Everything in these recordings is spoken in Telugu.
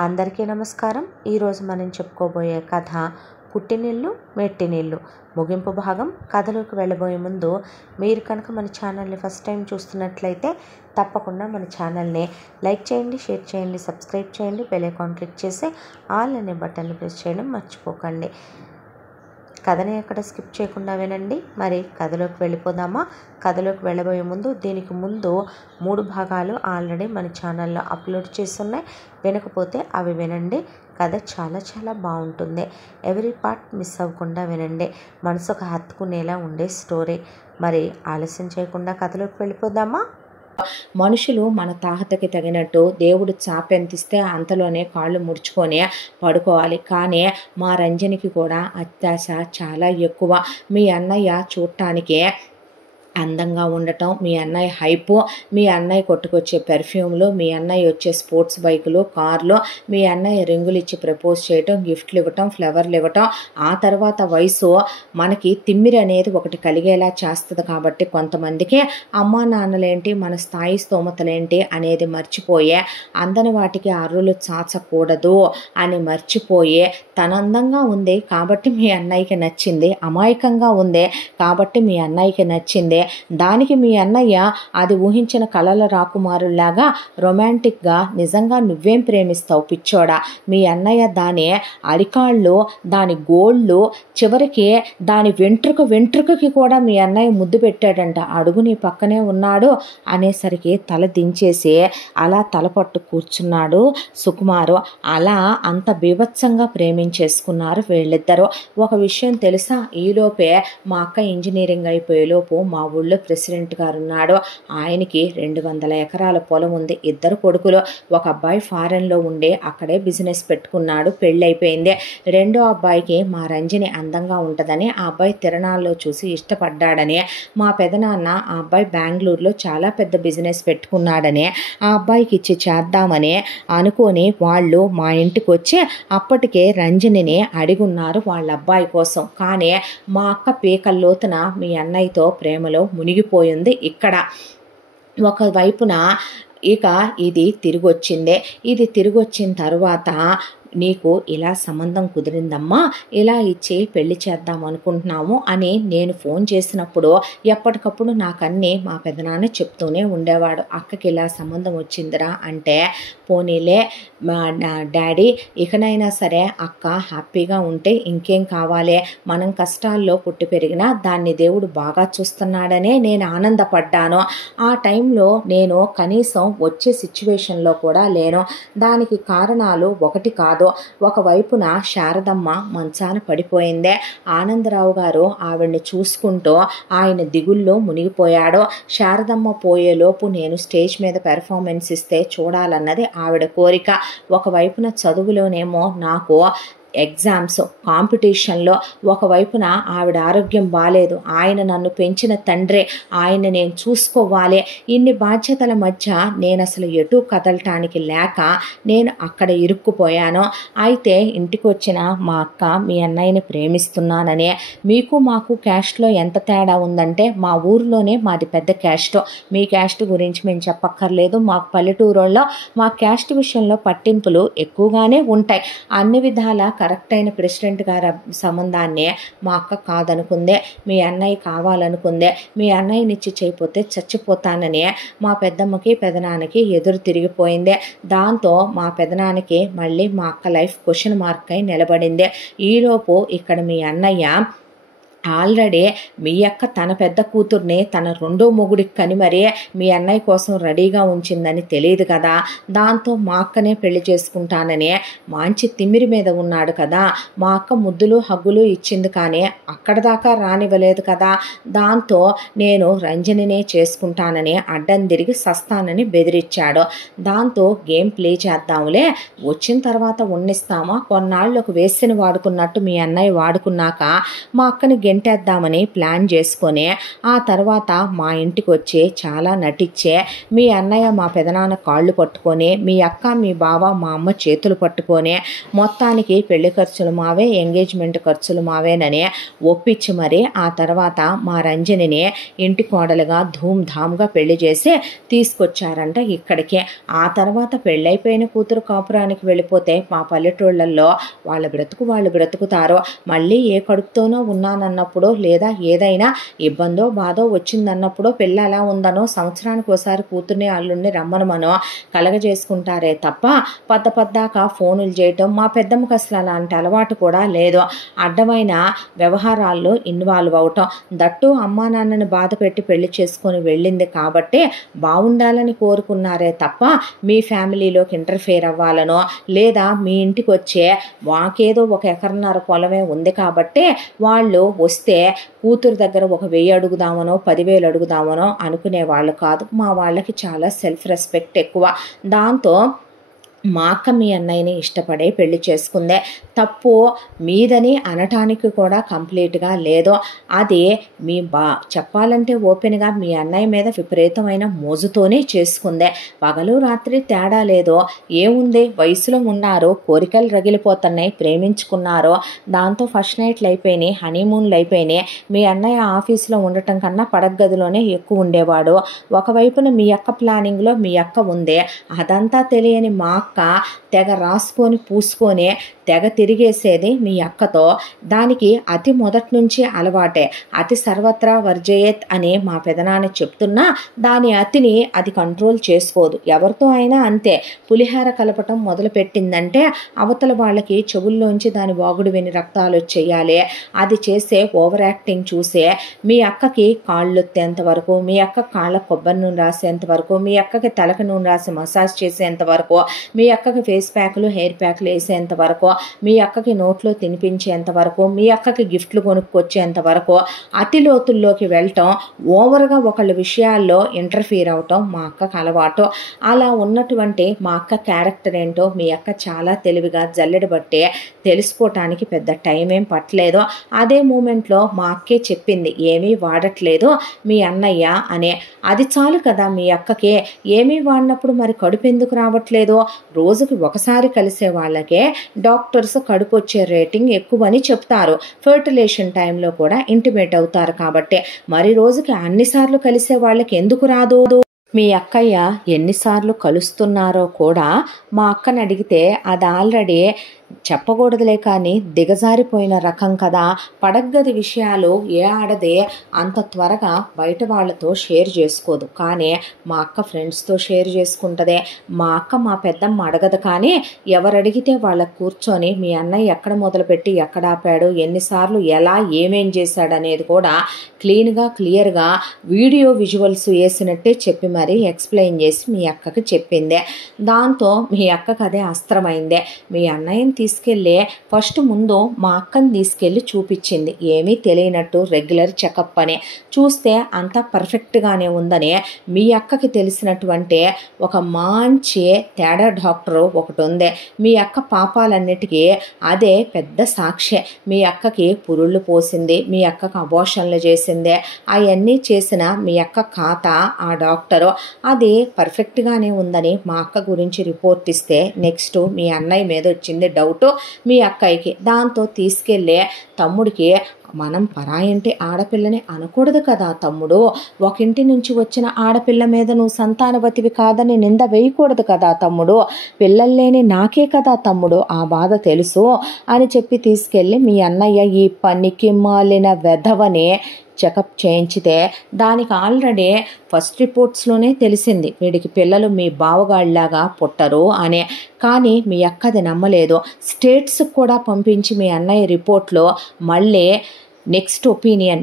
అందరికీ నమస్కారం. ఈరోజు మనం చెప్పుకోబోయే కథ పుట్టినిల్లు మెట్టినిల్లు ముగింపు భాగం. కథలోకి వెళ్ళబోయే ముందు మీరు కనుక మన ఛానల్ని ఫస్ట్ టైం చూస్తున్నట్లయితే తప్పకుండా మన ఛానల్ని లైక్ చేయండి, షేర్ చేయండి, సబ్స్క్రైబ్ చేయండి, బెల్ ఐకాన్ క్లిక్ చేసి ఆల్ అనే బటన్ని ప్రెస్ చేయడం మర్చిపోకండి. కథని ఎక్కడ స్కిప్ చేయకుండా వినండి. మరి కథలోకి వెళ్ళిపోదామా? కథలోకి వెళ్ళబోయే ముందు దీనికి ముందు 3 భాగాలు ఆల్రెడీ మన ఛానల్లో అప్లోడ్ చేస్తున్నాయి. వినకపోతే అవి వినండి. కథ చాలా చాలా బాగుంటుంది. ఎవరీ పార్ట్ మిస్ అవ్వకుండా వినండి. మనసుకు హత్తుకునేలా ఉండే స్టోరీ. మరి ఆలస్యం చేయకుండా కథలోకి వెళ్ళిపోదామా? మనుషులు మన తాహతకి తగినట్టు దేవుడు చాపెంతిస్తే అంతలోనే కాళ్ళు ముడుచుకొని పడుకోవాలి. కానీ మా రంజనికి కూడా అత్యాశ చాలా ఎక్కువ. మీ అన్నయ్య చూడటానికి అందంగా ఉండటం, మీ అన్నయ్య హైపు, మీ అన్నయ్య కొట్టుకొచ్చే పెర్ఫ్యూమ్లు, మీ అన్నయ్య వచ్చే స్పోర్ట్స్ బైకులు, కార్లు, మీ అన్నయ్య రింగులు ఇచ్చి ప్రపోజ్ చేయటం, గిఫ్ట్లు ఇవ్వటం, ఫ్లవర్లు ఇవ్వటం, ఆ తర్వాత వయసు మనకి తిమ్మిరి అనేది ఒకటి కలిగేలా చేస్తుంది. కాబట్టి కొంతమందికి అమ్మా నాన్నలేంటి, మన స్థాయి స్తోమతలేంటి అనేది మర్చిపోయే, అందని వాటికి అర్రులు చాచకూడదు అని మర్చిపోయే, తన అందంగా ఉంది కాబట్టి మీ అన్నయ్యకి నచ్చింది, అమాయకంగా ఉంది కాబట్టి మీ అన్నయ్యకి నచ్చింది, దానికి మీ అన్నయ్య అది ఊహించిన కలల రాకుమారులాగా రొమాంటిక్గా నిజంగా నువ్వేం ప్రేమిస్తావు పిచ్చోడా, మీ అన్నయ్య దాని అరికాళ్ళు, దాని గోళ్ళు, చివరికి దాని వెంట్రుకకి కూడా మీ అన్నయ్య ముద్దు పెట్టాడంట. అడుగు నీ పక్కనే ఉన్నాడు అనేసరికి తల దించేసి అలా తలపట్టు కూర్చున్నాడు సుకుమారు. అలా అంత బీభత్సంగా ప్రేమించేసుకున్నారు వీళ్ళిద్దరూ. ఒక విషయం తెలుసా, ఈలోపే మా అక్క ఇంజనీరింగ్ అయిపోయేలోపు మా ఊళ్ళో ప్రెసిడెంట్ గారు ఉన్నాడు. ఆయనకి 200 ఎకరాల పొలం ఉంది, 2 కొడుకులు. ఒక అబ్బాయి ఫారెన్లో ఉండి అక్కడే బిజినెస్ పెట్టుకున్నాడు, పెళ్ళి అయిపోయింది. రెండో అబ్బాయికి మా రంజని అందంగా ఉంటుందని ఆ అబ్బాయి తిరణాల్లో చూసి ఇష్టపడ్డాడని, మా పెదనాన్న ఆ అబ్బాయి బెంగళూరులో చాలా పెద్ద బిజినెస్ పెట్టుకున్నాడని ఆ అబ్బాయికి ఇచ్చి చేద్దామని అనుకొని వాళ్ళు మా ఇంటికి వచ్చి అప్పటికే రంజనిని అడిగున్నారు వాళ్ళ అబ్బాయి కోసం. కానీ మా అక్క పీకల్లోతున మీ అన్నయ్యతో ప్రేమలో మునిగిపోయింది. ఇక్కడ ఒకవైపున ఇక ఇది తిరిగి వచ్చిందే. ఇది తిరిగి వచ్చిన తర్వాత నీకు ఇలా సంబంధం కుదిరిందమ్మా, ఇలా ఇచ్చి పెళ్లి చేద్దాం అనుకుంటున్నాము అని నేను ఫోన్ చేసినప్పుడు ఎప్పటికప్పుడు నాకన్నీ మా పెదనాన్న చెప్తూనే ఉండేవాడు. అక్కకి ఇలా సంబంధం వచ్చిందిరా అంటే, పోనీలే మా డాడీ, ఇకనైనా సరే అక్క హ్యాపీగా ఉంటే ఇంకేం కావాలి, మనం కష్టాల్లో పుట్టి పెరిగినా దాన్ని దేవుడు బాగా చూస్తున్నాడనే నేను ఆనందపడ్డాను. ఆ టైంలో నేను కనీసం వచ్చే సిచ్యువేషన్లో కూడా లేను. దానికి కారణాలు ఒకటి కాదు. ఒకవైపున శారదమ్మ మంచాన పడిపోయిందే. ఆనందరావు గారు ఆవిడ్ని చూసుకుంటూ ఆయన దిగుల్లో మునిగిపోయాడు. శారదమ్మ పోయేలోపు నేను స్టేజ్ మీద పెర్ఫార్మెన్స్ ఇస్తే చూడాలన్నది ఆవిడ కోరిక. ఒకవైపున చదువులోనేమో నాకు ఎగ్జామ్స్ కాంపిటీషన్లో, ఒకవైపున ఆవిడ ఆరోగ్యం బాలేదు, ఆయన నన్ను పెంచిన తండ్రి, ఆయన నేను చూసుకోవాలి. ఇన్ని బాధ్యతల మధ్య నేను అసలు ఎటు కదలటానికి లేక నేను అక్కడ ఇరుక్కుపోయాను. అయితే ఇంటికి వచ్చిన మా అక్క మీ అన్నయ్యని ప్రేమిస్తున్నానని, మీకు మాకు క్యాస్ట్లో ఎంత తేడా ఉందంటే మా ఊరిలోనే మాది పెద్ద క్యాస్ట్, మీ క్యాస్ట్ గురించి మేము చెప్పక్కర్లేదు. మాకు పల్లెటూరులో మా క్యాస్ట్ విషయంలో పట్టింపులు ఎక్కువగానే ఉంటాయి. అన్ని విధాల కరెక్ట్ అయిన ప్రెసిడెంట్ గారి సంబంధాన్ని మా అక్క కాదనుకుందే, మీ అన్నయ్య కావాలనుకుందే. మీ అన్నయ్యనిచ్చి చేయకపోతే చచ్చిపోతానని మా పెద్దమ్మకి పెదనాన్నకి ఎదురు తిరిగిపోయిందే. దాంతో మా పెదనాన్నకి మళ్ళీ మా అక్క లైఫ్ క్వశ్చన్ మార్క్ అయి నిలబడింది. ఈలోపు ఇక్కడ మీ అన్నయ్య ఆల్రెడీ మీ అక్క తన పెద్ద కూతుర్ని తన రెండో మొగుడికి కని మరీ మీ అన్నయ్య కోసం రెడీగా ఉంచిందని తెలియదు కదా. దాంతో మా అక్కనే పెళ్లి చేసుకుంటానని మంచి తిమ్మిరి మీద ఉన్నాడు కదా. మా అక్క ముద్దులు హగ్గులు ఇచ్చింది కానీ అక్కడ దాకా రానివ్వలేదు కదా. దాంతో నేను రంజనినే చేసుకుంటానని అడ్డం తిరిగి సస్తానని బెదిరించాడు. దాంతో గేమ్ ప్లే చేద్దాంలే, వచ్చిన తర్వాత ఉన్నిస్తామా, కొన్నాళ్ళు ఒక వేసిని వాడుకున్నట్టు మీ అన్నయ్య వాడుకున్నాక మా అక్కని గెంటేద్దామని ప్లాన్ చేసుకొని ఆ తర్వాత మా ఇంటికి వచ్చి చాలా నటించే మీ అన్నయ్య మా పెదనాన్న కాళ్ళు పట్టుకొని, మీ అక్క మీ బావ మా అమ్మ చేతులు పట్టుకొని మొత్తానికి పెళ్లి ఖర్చులు మావే, ఎంగేజ్మెంట్ ఖర్చులు మావేనని ఒప్పించి మరి ఆ తర్వాత మా రంజనిని ఇంటి కోడలుగా ధూమ్ధామ్గా పెళ్లి చేసి తీసుకొచ్చారంట ఇక్కడికి. ఆ తర్వాత పెళ్ళైపోయిన కూతురు కాపురానికి వెళ్ళిపోతే మా పల్లెటూళ్ళల్లో వాళ్ళ బ్రతుకు వాళ్ళు బ్రతుకుతారో, మళ్ళీ ఏ కడుపుతోనో ఉన్నానన్నప్పుడు లేదా ఏదైనా ఇబ్బందో బాధో వచ్చిందన్నప్పుడు పిల్ల ఎలా ఉందనో సంవత్సరానికి ఒకసారి కూతుర్ని అల్లుడిని రమ్మనమనో కలగజేసుకుంటారే తప్ప పద్దాక ఫోనులు చేయటం మా పెద్దమ్మకి అసలు అలాంటి అలవాటు కూడా లేదు. అడ్డమైన వ్యవహారాల్లో ఇన్వాల్వ్ అవటం, దట్టు అమ్మా నాన్నని బాధ పెట్టి పెళ్లి చేసుకొని వెళ్ళింది కాబట్టి బాగుండాలని కోరుకున్నారే తప్ప మీ ఫ్యామిలీలోకి ఇంటర్ఫేర్ అవ్వాలనో లేదా మీ ఇంటికి వచ్చే మాకేదో 1 ఎకరన్నర పొలమే ఉంది కాబట్టి వాళ్ళు వస్తే కూతురు దగ్గర 1000 అడుగుదామనో 10,000 అడుగుదామనో అనుకునే వాళ్ళు కాదు. మా వాళ్ళకి చాలా సెల్ఫ్ రెస్పెక్ట్ ఎక్కువ. దాంతో మా అక్క మీ అన్నయ్యని ఇష్టపడే పెళ్లి చేసుకుందే. తప్పు మీదని అనటానికి కూడా కంప్లీట్గా లేదు. అది మీ చెప్పాలంటే ఓపెన్గా మీ అన్నయ్య మీద విపరీతమైన మోజుతోనే చేసుకుందే. పగలు రాత్రి తేడా లేదు. ఏముంది, వయసులో ఉన్నారు, కోరికలు రగిలిపోతున్నాయి, ప్రేమించుకున్నారు. దాంతో ఫస్ట్ నైట్లు అయిపోయినాయి, హనీమూన్లు అయిపోయినాయి. మీ అన్నయ్య ఆఫీసులో ఉండటం కన్నా పడగదిలోనే ఎక్కువ ఉండేవాడు. ఒకవైపున మీ అక్క ప్లానింగ్లో మీ అక్క ఉంది. అదంతా తెలియని మా అక్క తెగ రాసుకొని పూసుకొని తెగ తిరిగేసేది మీ అక్కతో. దానికి అతి మొదటి నుంచి అలవాటే. అతి సర్వత్రా వర్జయేత్ అని మా పెదనాన్న చెప్తున్నా దాని అతిని అది కంట్రోల్ చేసుకోదు. ఎవరితో అయినా అంతే. పులిహార కలపటం మొదలు పెట్టిందంటే అవతల వాళ్ళకి చెవుల్లోంచి దాని వాగుడు విని రక్తాలు వచ్చేయాలి. అది చేసే ఓవర్ యాక్టింగ్ చూసే మీ అక్కకి కాళ్ళొత్తేంత వరకు, మీ అక్క కాళ్ళ కొబ్బరి నూనె రాసేంత వరకు, మీ అక్కకి తలకి నూనె రాసి మసాజ్ చేసేంత వరకు, మీ అక్కకి ఫేస్ ప్యాకులు హెయిర్ ప్యాకులు వేసేంత వరకు, మీ అక్కకి నోట్లో తినిపించేంత వరకు, మీ అక్కకి గిఫ్ట్లు కొనుక్కొచ్చేంత వరకు అతి లోతుల్లోకి వెళ్ళటం, ఓవర్గా ఒకళ్ళ విషయాల్లో ఇంటర్ఫీర్ అవటం మా అక్కకు అలవాటు. అలా ఉన్నటువంటి మా అక్క క్యారెక్టర్ ఏంటో మీ అక్క చాలా తెలివిగా జల్లెడ బట్టే తెలుసుకోవటానికి పెద్ద టైం ఏం పట్టలేదు. అదే మూమెంట్లో మా అక్కే చెప్పింది, ఏమీ వాడట్లేదు మీ అన్నయ్య అనే. అది చాలు కదా మీ అక్కకే. ఏమీ వాడినప్పుడు మరి కడుపు ఎందుకు రావట్లేదో. రోజుకి ఒకసారి కలిసే వాళ్ళకే డాక్టర్స్ కడుపు వచ్చే రేటింగ్ ఎక్కువని చెప్తారు. ఫర్టిలేషన్ టైంలో కూడా ఇంటిమేట్ అవుతారు కాబట్టి. మరి రోజుకి అన్నిసార్లు కలిసే వాళ్ళకి ఎందుకు రాదు? మీ అక్కయ్య ఎన్నిసార్లు కలుస్తున్నారో కూడా మా అక్కని అడిగితే అది ఆల్రెడీ చెప్పకూడదులే కానీ దిగజారిపోయిన రకం కదా. పడగ్గది విషయాలు ఏ ఆడదే అంత త్వరగా బయట వాళ్ళతో షేర్ చేసుకోదు. కానీ మా అక్క ఫ్రెండ్స్తో షేర్ చేసుకుంటుంది. మా అక్క మా పెద్దమ్మ అడగదు. కానీ ఎవరు అడిగితే వాళ్ళకు కూర్చొని మీ అన్నయ్య ఎక్కడ మొదలుపెట్టి ఎక్కడ ఆపాడు, ఎన్నిసార్లు ఎలా ఏమేం చేశాడు అనేది కూడా క్లియర్గా వీడియో విజువల్స్ వేసినట్టే చెప్పి మరీ ఎక్స్ప్లెయిన్ చేసి మీ అక్కకి చెప్పిందే. దాంతో మీ అక్కకి అదే అస్త్రమైందే. మీ అన్నయ్యని తీసుకెళ్ళి ఫస్ట్ ముందు మా అక్కని తీసుకెళ్ళి చూపించింది. ఏమీ తెలియనట్టు రెగ్యులర్ చెకప్ అని. చూస్తే అంతా పర్ఫెక్ట్గానే ఉందని మీ అక్కకి తెలిసినటువంటి ఒక మంచి తేడా డాక్టరు ఒకటి ఉంది. మీ అక్క పాపాలన్నిటికీ అదే పెద్ద సాక్షి. మీ అక్కకి పురుళ్ళు పోసింది, మీ అక్కకి అబోషన్లు చేసిందే. అవన్నీ చేసిన మీ అక్క ఖాతా ఆ డాక్టరు. అది పర్ఫెక్ట్గానే ఉందని మా అక్క గురించి రిపోర్ట్ ఇస్తే నెక్స్ట్ మీ అన్నయ్య మీద వచ్చింది డౌట్ మీ అక్కయ్యకి. దాంతో తీసుకెళ్ళే తమ్ముడికి, మనం పరాయింటి ఆడపిల్లని అనకూడదు కదా తమ్ముడు, ఒక ఇంటి నుంచి వచ్చిన ఆడపిల్ల మీద నువ్వు సంతానవతివి కాదని నింద వేయకూడదు కదా తమ్ముడు, పిల్లలు లేని నాకే కదా తమ్ముడు ఆ బాధ తెలుసు అని చెప్పి తీసుకెళ్ళి మీ అన్నయ్య ఈ పనికి మాలిన వెధవని చెకప్ చేయించితే దానికి ఆల్రెడీ ఫస్ట్ రిపోర్ట్స్లోనే తెలిసింది వీడికి పిల్లలు మీ బావగాళ్ళలాగా పుట్టరు అని. కానీ మీ అక్క అది నమ్మలేదు. స్టేట్స్కి కూడా పంపించి మీ అన్నయ్య రిపోర్ట్లో మళ్ళీ నెక్స్ట్ ఒపీనియన్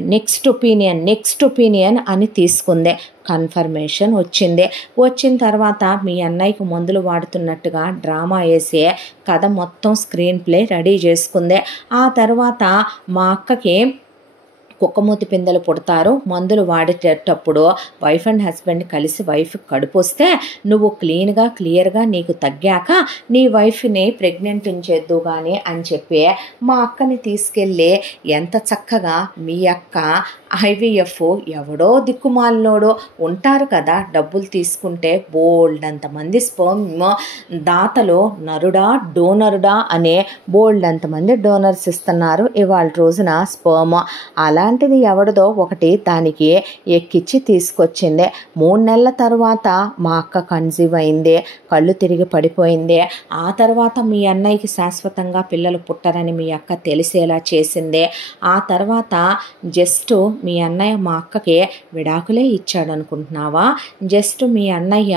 అని తీసుకుంది. కన్ఫర్మేషన్ వచ్చింది. వచ్చిన తర్వాత మీ అన్నయ్యకు మందులు వాడుతున్నట్టుగా డ్రామా వేసే కథ మొత్తం స్క్రీన్ ప్లే రెడీ చేసుకుంది. ఆ తర్వాత మా అక్కకి కుక్కమూతి పిందెలు పుడతారు. మందులు వాడేటప్పుడు వైఫ్ అండ్ హస్బెండ్ కలిసి వైఫ్ కడుపు వస్తే నువ్వు క్లియర్గా నీకు తగ్గాక నీ వైఫ్ని ప్రెగ్నెంట్ ఉంచేద్దు కానీ అని చెప్పి మా అక్కని తీసుకెళ్ళి ఎంత చక్కగా మీ అక్క ఐవీఎఫ్ ఎవడో దిక్కుమాలినోడో ఉంటారు కదా, డబ్బులు తీసుకుంటే బోల్డ్ అంతమంది స్పర్మ్ దాతలు నరుడా డోనరుడా అనే బోల్డ్ అంతమంది డోనర్స్ ఇస్తున్నారు ఇవాళ రోజున స్పర్మ్. అలాంటిది ఎవడదో ఒకటి దానికి ఎక్కిచ్చి తీసుకొచ్చింది. 3 నెలల తర్వాత మా అక్క కన్సీవ్ అయింది, కళ్ళు తిరిగి పడిపోయింది. ఆ తర్వాత మీ అన్నయ్యకి శాశ్వతంగా పిల్లలు పుట్టరని మీ అక్క తెలిసేలా చేసింది. ఆ తర్వాత జస్ట్ మీ అన్నయ్య మా అక్కకి విడాకులే ఇచ్చాడు అనుకుంటున్నావా? జస్ట్ మీ అన్నయ్య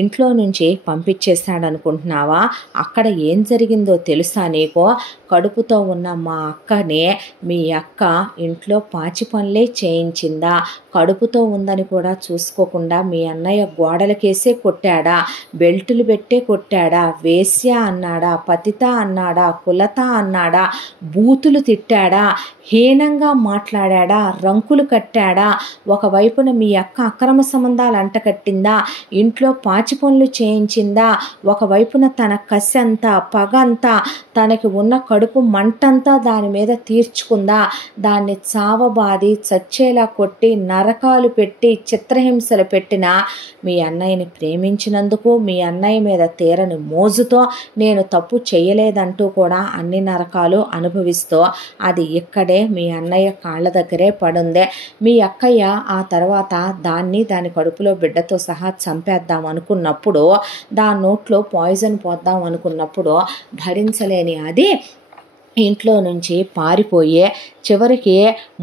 ఇంట్లో నుంచి పంపించేశాడు అనుకుంటున్నావా? అక్కడ ఏం జరిగిందో తెలుసా నీకు? కడుపుతో ఉన్న మా అక్కనే మీ అక్క ఇంట్లో పాచి పనులే చేయించిందా? కడుపుతో ఉందని కూడా చూసుకోకుండా మీ అన్నయ్య గోడలకేసే కొట్టాడా? బెల్టులు పెట్టే కొట్టాడా? వేశ్య అన్నాడా? పతిత అన్నాడా? కులత అన్నాడా? బూతులు తిట్టాడా? హీనంగా మాట్లాడా? రంకులు కట్టాడా? ఒకవైపున మీ అక్క అక్రమ సంబంధాలు అంటకట్టిందా? ఇంట్లో పాచి పనులు చేయించిందా? ఒకవైపున తన కసి అంతా పగ అంతా తనకి ఉన్న కడుపు మంటంతా దాని మీద తీర్చుకుందా? దాన్ని చావబాది చచ్చేలా కొట్టి నరకాలు పెట్టి చిత్రహింసలు పెట్టిన మీ అన్నయ్యని ప్రేమించినందుకు మీ అన్నయ్య మీద తీరని మోజుతో నేను తప్పు చేయలేదంటూ కూడా అన్ని నరకాలు అనుభవిస్తూ అది ఇక్కడే మీ అన్నయ్య కాళ్ళ దగ్గరే పడుందే. మీ అక్కయ్య ఆ తర్వాత దాని కడుపులో బిడ్డతో సహా చంపేద్దాం అనుకున్నప్పుడు, దాని నోట్లో పాయిజన్ పోద్దాం అనుకున్నప్పుడు భరించలేని అది ఇంట్లో నుంచి పారిపోయే చివరికి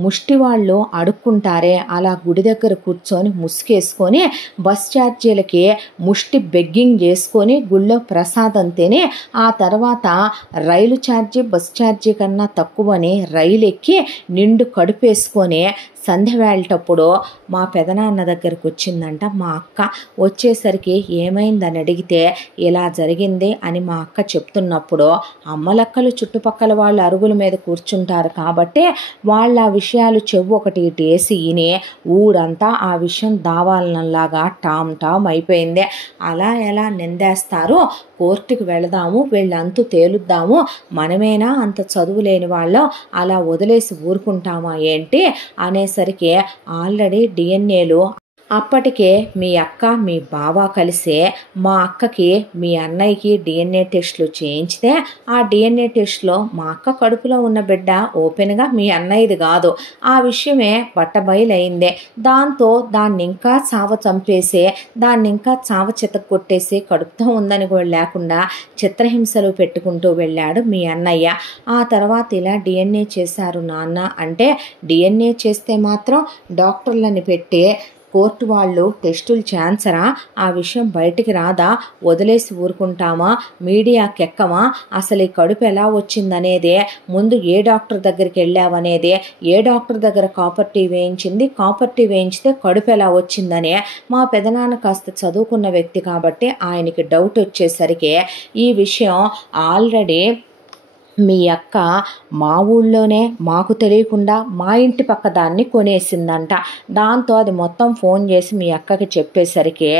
ముష్టి వాళ్ళు అడుక్కుంటారే అలా గుడి దగ్గర కూర్చొని ముసుకేసుకొని బస్ ఛార్జీలకి ముష్టి బెగ్గింగ్ చేసుకొని గుళ్ళో ప్రసాదం తిని ఆ తర్వాత రైలు ఛార్జీ బస్ ఛార్జీ కన్నా తక్కువని రైలు ఎక్కి నిండు కడుపేసుకొని సంధ్య వేళటప్పుడు మా పెదనాన్న దగ్గరకు వచ్చిందంట మా అక్క. వచ్చేసరికి ఏమైందని అడిగితే ఇలా జరిగింది అని మా అక్క చెప్తున్నప్పుడు అమ్మలక్కలు చుట్టుపక్కల వాళ్ళు అరుగుల మీద కూర్చుంటారు కాబట్టి వాళ్ళ విషయాలు చెవు ఒకటి డేసి ఇని ఊరంతా ఆ విషయం దావాలనలాగా టామ్ అయిపోయింది. అలా ఎలా నిందేస్తారు? కోర్టుకు వెళదాము, వీళ్ళంతు తేలుద్దాము, మనమేనా అంత చదువు లేని వాళ్ళం, అలా వదిలేసి ఊరుకుంటామా ఏంటి అనేసరికి ఆల్రెడీ డిఎన్ఏలు అప్పటికే మీ అక్క మీ బావ కలిసే మా అక్కకి మీ అన్నయ్యకి డిఎన్ఏ టెస్టులు చేయించితే ఆ డిఎన్ఏ టెస్ట్లో మా అక్క కడుపులో ఉన్న బిడ్డ ఓపెన్గా మీ అన్నయ్యది కాదు. ఆ విషయమే బట్టబయలైందే. దాంతో దాన్ని ఇంకా చంపేసి దాన్ని ఇంకా చితక్కొట్టేసి కడుపుతో ఉందని కూడా లేకుండా చిత్రహింసలు పెట్టుకుంటూ వెళ్ళాడు మీ అన్నయ్య. ఆ తర్వాత ఇలా డిఎన్ఏ చేశారు నాన్న అంటే డిఎన్ఏ చేస్తే మాత్రం డాక్టర్లని పెట్టి కోర్టు వాళ్ళు టెస్టులు చేయించరా? ఆ విషయం బయటికి రాదా? వదిలేసి ఊరుకుంటామా? మీడియాకి ఎక్కమా? అసలు ఈ కడుపు ఎలా వచ్చిందనేదే, ముందు ఏ డాక్టర్ దగ్గరికి వెళ్ళావనేదే, ఏ డాక్టర్ దగ్గర కాపర్ టీ వేయించింది, కాపర్ టీ వేయించితే కడుపు ఎలా వచ్చిందనే మా పెదనాన్న కాస్త చదువుకున్న వ్యక్తి కాబట్టి ఆయనకి డౌట్ వచ్చేసరికి ఈ విషయం ఆల్రెడీ మీ అక్క మా ఊళ్ళోనే మాకు తెలియకుండా మా ఇంటి పక్క దాన్ని కొనేసిందంట. దాంతో అది మొత్తం ఫోన్ చేసి మీ అక్కకి చెప్పేసరికి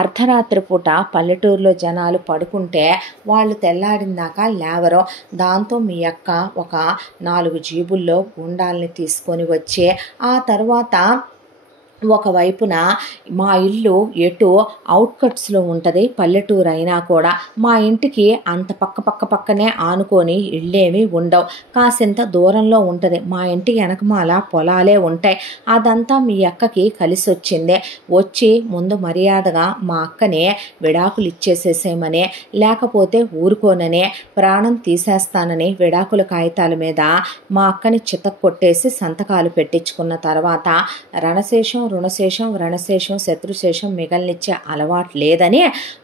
అర్ధరాత్రి పూట పల్లెటూరులో జనాలు పడుకుంటే వాళ్ళు తెల్లాడిందాకా లేవరు. దాంతో మీ అక్క ఒక 4 జీబుల్లో గుండాల్ని తీసుకొని వచ్చి ఆ తర్వాత ఒకవైపున మా ఇల్లు ఎటు అవుట్కట్స్లో ఉంటుంది, పల్లెటూరు అయినా కూడా మా ఇంటికి అంత పక్కనే ఆనుకొని ఇళ్ళేమీ ఉండవు, కాసింత దూరంలో ఉంటుంది. మా ఇంటికి వెనకమాల పొలాలే ఉంటాయి. అదంతా మీ అక్కకి కలిసి వచ్చింది. వచ్చి ముందు మర్యాదగా మా అక్కనే విడాకులు ఇచ్చేసేసేమని, లేకపోతే ఊరుకోననే, ప్రాణం తీసేస్తానని విడాకుల కాగితాల మీద మా అక్కని చితక్కొట్టేసి సంతకాలు పెట్టించుకున్న తర్వాత రణశేషం రుణశేషం వ్రణశేషం శత్రుశేషం మిగలనిచ్చే అలవాటు లేదని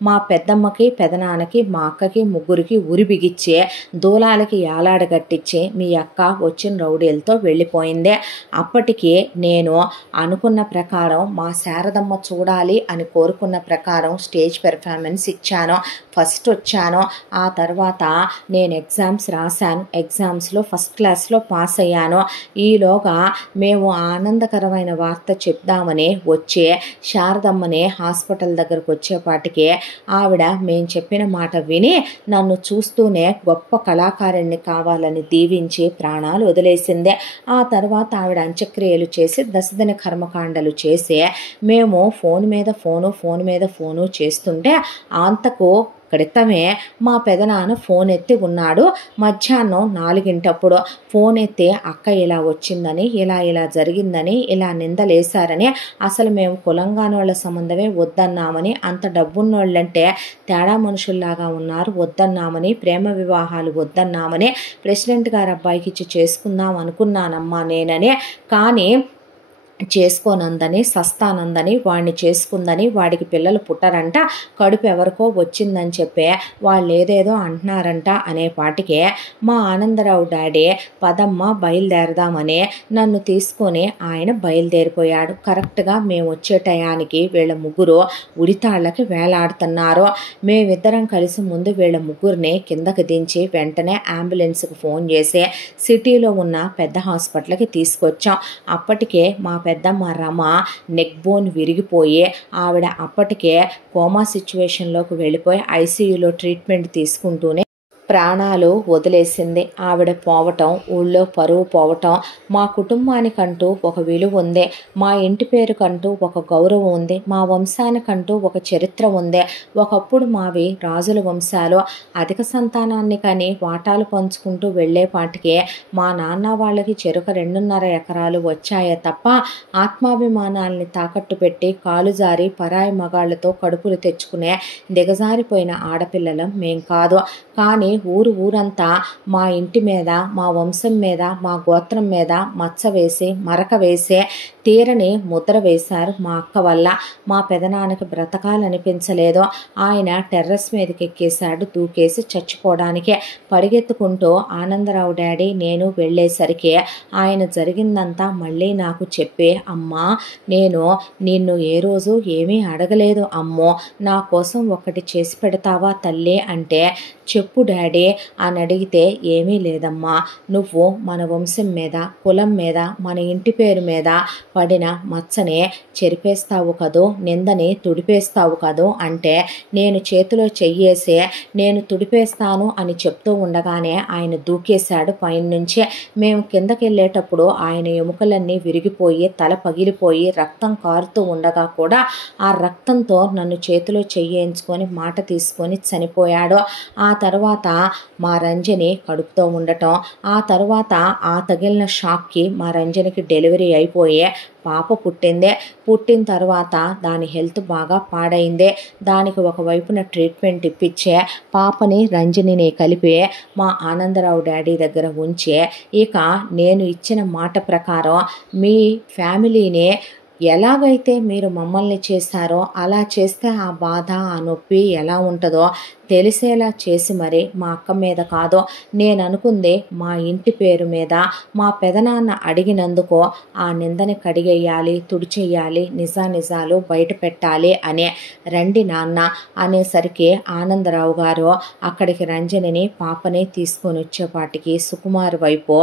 మా పెద్దమ్మకి పెదనాన్నకి మా అక్కకి ముగ్గురికి ఉరి బిగిచ్చి దూలాలకి యాలాడగట్టించి మీ అక్క వచ్చిన రౌడీలతో వెళ్ళిపోయింది. అప్పటికి నేను అనుకున్న ప్రకారం మా శారదమ్మ చూడాలి అని కోరుకున్న ప్రకారం స్టేజ్ పెర్ఫార్మెన్స్ ఇచ్చాను. ఫస్ట్ వచ్చాను. ఆ తర్వాత నేను ఎగ్జామ్స్ రాశాను. ఎగ్జామ్స్లో ఫస్ట్ క్లాస్లో పాస్ అయ్యాను. ఈలోగా మేము ఆనందకరమైన వార్త చెప్దామని వచ్చే శారదమ్మని హాస్పిటల్ దగ్గరకు వచ్చేపాటికి ఆవిడ మేము చెప్పిన మాట విని నన్ను చూస్తూనే గొప్ప కళాకారుణ్ణి కావాలని దీవించి ప్రాణాలు వదిలేసింది. ఆ తర్వాత ఆవిడ అంత్యక్రియలు చేసి దశదిన కర్మకాండలు చేసి మేము ఫోన్ మీద ఫోను చేస్తుంటే అంతకు క్రితమే మా పెదనాన్న ఫోన్ ఎత్తి ఉన్నాడు. మధ్యాహ్నం 4 ఫోన్ ఎత్తి అక్క ఇలా వచ్చిందని ఇలా జరిగిందని ఇలా నిందలేశారని అసలు మేము కులంగానోళ్ళ సంబంధమే వద్దన్నామని అంత డబ్బున్నోళ్ళంటే తేడా మనుషుల్లాగా ఉన్నారు వద్దన్నామని ప్రేమ వివాహాలు వద్దన్నామని ప్రెసిడెంట్ గారి అబ్బాయికి ఇచ్చి చేసుకుందాం అనుకున్నానమ్మా నేనని. కానీ చేసుకోనందని సస్తానందని వాడిని చేసుకుందని వాడికి పిల్లలు పుట్టరంట కడుపు ఎవరికో వచ్చిందని చెప్పి వాళ్ళు ఏదేదో అంటున్నారంట అనేపాటికే మా ఆనందరావు డాడీ పదమ్మ బయలుదేరదామని నన్ను తీసుకొని ఆయన బయలుదేరిపోయాడు. కరెక్ట్గా మేము వచ్చే టయానికి వీళ్ళ ముగ్గురు ఉడితాళ్ళకి వేలాడుతున్నారు. మేమిద్దరం కలిసి ముందు వీళ్ళ ముగ్గురిని కిందకి దించి వెంటనే అంబులెన్స్కి ఫోన్ చేసి సిటీలో ఉన్న పెద్ద హాస్పిటల్కి తీసుకొచ్చాం. అప్పటికే మా పెద్దమ్మ రమ నెక్ బోన్ విరిగిపోయి ఆవిడ అప్పటికే కోమా సిచ్యువేషన్లోకి వెళ్ళిపోయి ఐసీయూలో ట్రీట్మెంట్ తీసుకుంటూనే ప్రాణాలు వదిలేసింది. ఆవిడ పోవటం ఊళ్ళో పరువు పోవటం మా కుటుంబానికంటూ ఒక విలువ ఉంది. మా ఇంటి పేరుకంటూ ఒక గౌరవం ఉంది. మా వంశానికంటూ ఒక చరిత్ర ఉంది. ఒకప్పుడు మావి రాజుల వంశాలు. అధిక సంతానాన్ని కానీ వాటాలు పంచుకుంటూ వెళ్ళేపాటికే మా నాన్న వాళ్ళకి చెరుక 2.5 ఎకరాలు వచ్చాయే తప్ప ఆత్మాభిమానాల్ని తాకట్టు పెట్టి కాలు జారి పరాయి మగాళ్లతో కడుపులు తెచ్చుకునే దిగజారిపోయిన ఆడపిల్లలం మేం కాదు. కానీ ఊరంతా మా ఇంటి మీద మా వంశం మీద మా గోత్రం మీద మచ్చ వేసి మరక వేసే తీరని ముద్ర వేశారు మా అక్క వల్ల. మా పెదనాన్నకి బ్రతకాలనిపించలేదు. ఆయన టెర్రస్ మీదకి ఎక్కేశాడు దూకేసి చచ్చిపోవడానికే. పరిగెత్తుకుంటూ ఆనందరావు డాడీ నేను వెళ్ళేసరికి ఆయన జరిగిందంతా మళ్ళీ నాకు చెప్పి అమ్మా నేను నిన్ను ఏ రోజు ఏమీ అడగలేదు అమ్మో నా కోసం ఒకటి చేసి పెడతావా తల్లి అంటే చెప్పు డాడీ అని అడిగితే ఏమీ లేదమ్మా నువ్వు మన వంశం మీద కులం మీద మన ఇంటి పేరు మీద పడిన మచ్చనే చెరిపేస్తావు కదూ నిందని తుడిపేస్తావు కదూ అంటే నేను చేతిలో చెయ్యేసి నేను తుడిపేస్తాను అని చెప్తూ ఉండగానే ఆయన దూకేశాడు పైనుంచి. మేము కిందకి వెళ్ళేటప్పుడు ఆయన ఎముకలన్నీ విరిగిపోయి తల పగిలిపోయి రక్తం కారుతూ ఉండగా కూడా ఆ రక్తంతో నన్ను చేతిలో చెయ్యేయించుకొని మాట తీసుకొని చనిపోయాడు. ఆ తర్వాత మా రంజని కడుపుతో ఉండటం ఆ తర్వాత ఆ తగిలిన షాక్కి మా రంజనికి డెలివరీ అయిపోయి పాప పుట్టిందే. పుట్టిన తర్వాత దాని హెల్త్ బాగా పాడైందే. దానికి ఒకవైపున ట్రీట్మెంట్ ఇప్పించే పాపని రంజనిని కలిపి మా ఆనందరావు డాడీ దగ్గర ఉంచే ఇక నేను ఇచ్చిన మాట ప్రకారం మీ ఫ్యామిలీని ఎలాగైతే మీరు మమ్మల్ని చేస్తారో అలా చేస్తే ఆ బాధ ఆ నొప్పి ఎలా ఉంటుందో తెలిసేలా చేసి మరి మా అక్క మీద కాదో నేను అనుకుంది మా ఇంటి పేరు మీద మా పెదనాన్న అడిగినందుకు ఆ నిందని కడిగేయాలి తుడిచేయాలి నిజాలు బయట పెట్టాలి అనే రండి నాన్న అనేసరికి ఆనందరావు గారు అక్కడికి రంజనిని పాపని తీసుకొని వచ్చేపాటికి సుకుమార్ వైపు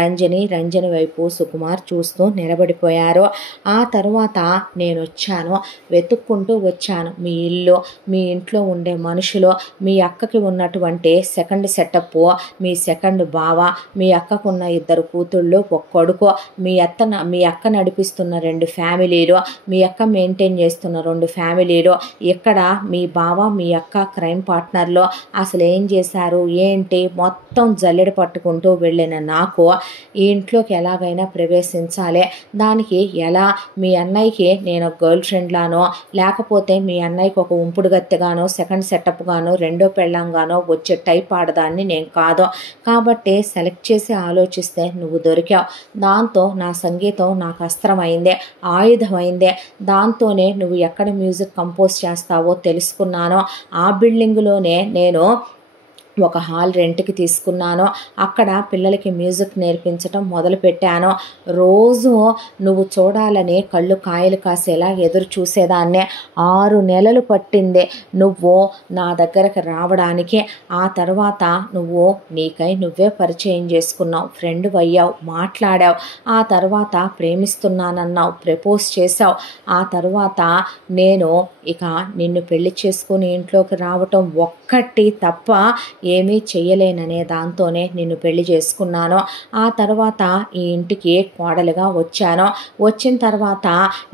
రంజని వైపు సుకుమార్ చూస్తూ నిలబడిపోయారు. ఆ తర్వాత నేను వచ్చాను వెతుక్కుంటూ వచ్చాను. మీ ఇల్లు మీ ఇంట్లో ఉండే మనుషులు మీ అక్కకి ఉన్నటువంటి సెకండ్ సెటప్ మీ సెకండ్ బావ మీ అక్కకున్న 2 కూతుళ్ళు ఒక కొడుకు మీ అక్క నడిపిస్తున్న 2 ఫ్యామిలీలు మీ అక్క మెయింటైన్ చేస్తున్న 2 ఫ్యామిలీలు ఇక్కడ మీ బావ మీ అక్క క్రైమ్ పార్ట్నర్లు అసలు ఏం చేశారు ఏంటి మొత్తం జల్లెడ పట్టుకుంటూ వెళ్ళిన నాకు ఈ ఇంట్లోకి ఎలాగైనా ప్రవేశించాలి. దానికి ఎలా మీ అన్నయ్యకి నేను గర్ల్ ఫ్రెండ్ లానో లేకపోతే మీ అన్నయ్యకి ఒక ఉంపుడు గత్తెగానో సెకండ్ సెటప్ గానో రెండో పెళ్ళంగానో వచ్చే టైప్ ఆడదాన్ని నేను కాదు. కాబట్టి సెలెక్ట్ చేసి ఆలోచిస్తే నువ్వు దొరికావు. దాంతో నా సంగీతం నాకు అస్త్రమైందే, ఆయుధమైందే. దాంతోనే నువ్వు ఎక్కడ మ్యూజిక్ కంపోజ్ చేస్తావో తెలుసుకున్నాను. ఆ బిల్డింగ్లోనే నేను ఒక హాల్ రెంట్కి తీసుకున్నాను. అక్కడ పిల్లలకి మ్యూజిక్ నేర్పించటం మొదలుపెట్టాను. రోజు నువ్వు చూడాలని కళ్ళు కాయలు కాసేలా ఎదురు చూసేదాన్నే. 6 నెలలు పట్టింది నువ్వు నా దగ్గరకు రావడానికి. ఆ తర్వాత నువ్వు నీకై నువ్వే పరిచయం చేసుకున్నావు, ఫ్రెండ్ అయ్యావు, మాట్లాడావు. ఆ తర్వాత ప్రేమిస్తున్నానన్నావు, ప్రపోజ్ చేసావు. ఆ తర్వాత నేను ఇక నిన్ను పెళ్లి చేసుకుని ఇంట్లోకి రావటం ఒక్కటి తప్ప ఏమీ చెయ్యలేననే దాంతోనే నిన్ను పెళ్లి చేసుకున్నాను. ఆ తర్వాత ఈ ఇంటికి కోడలుగా వచ్చాను. వచ్చిన తర్వాత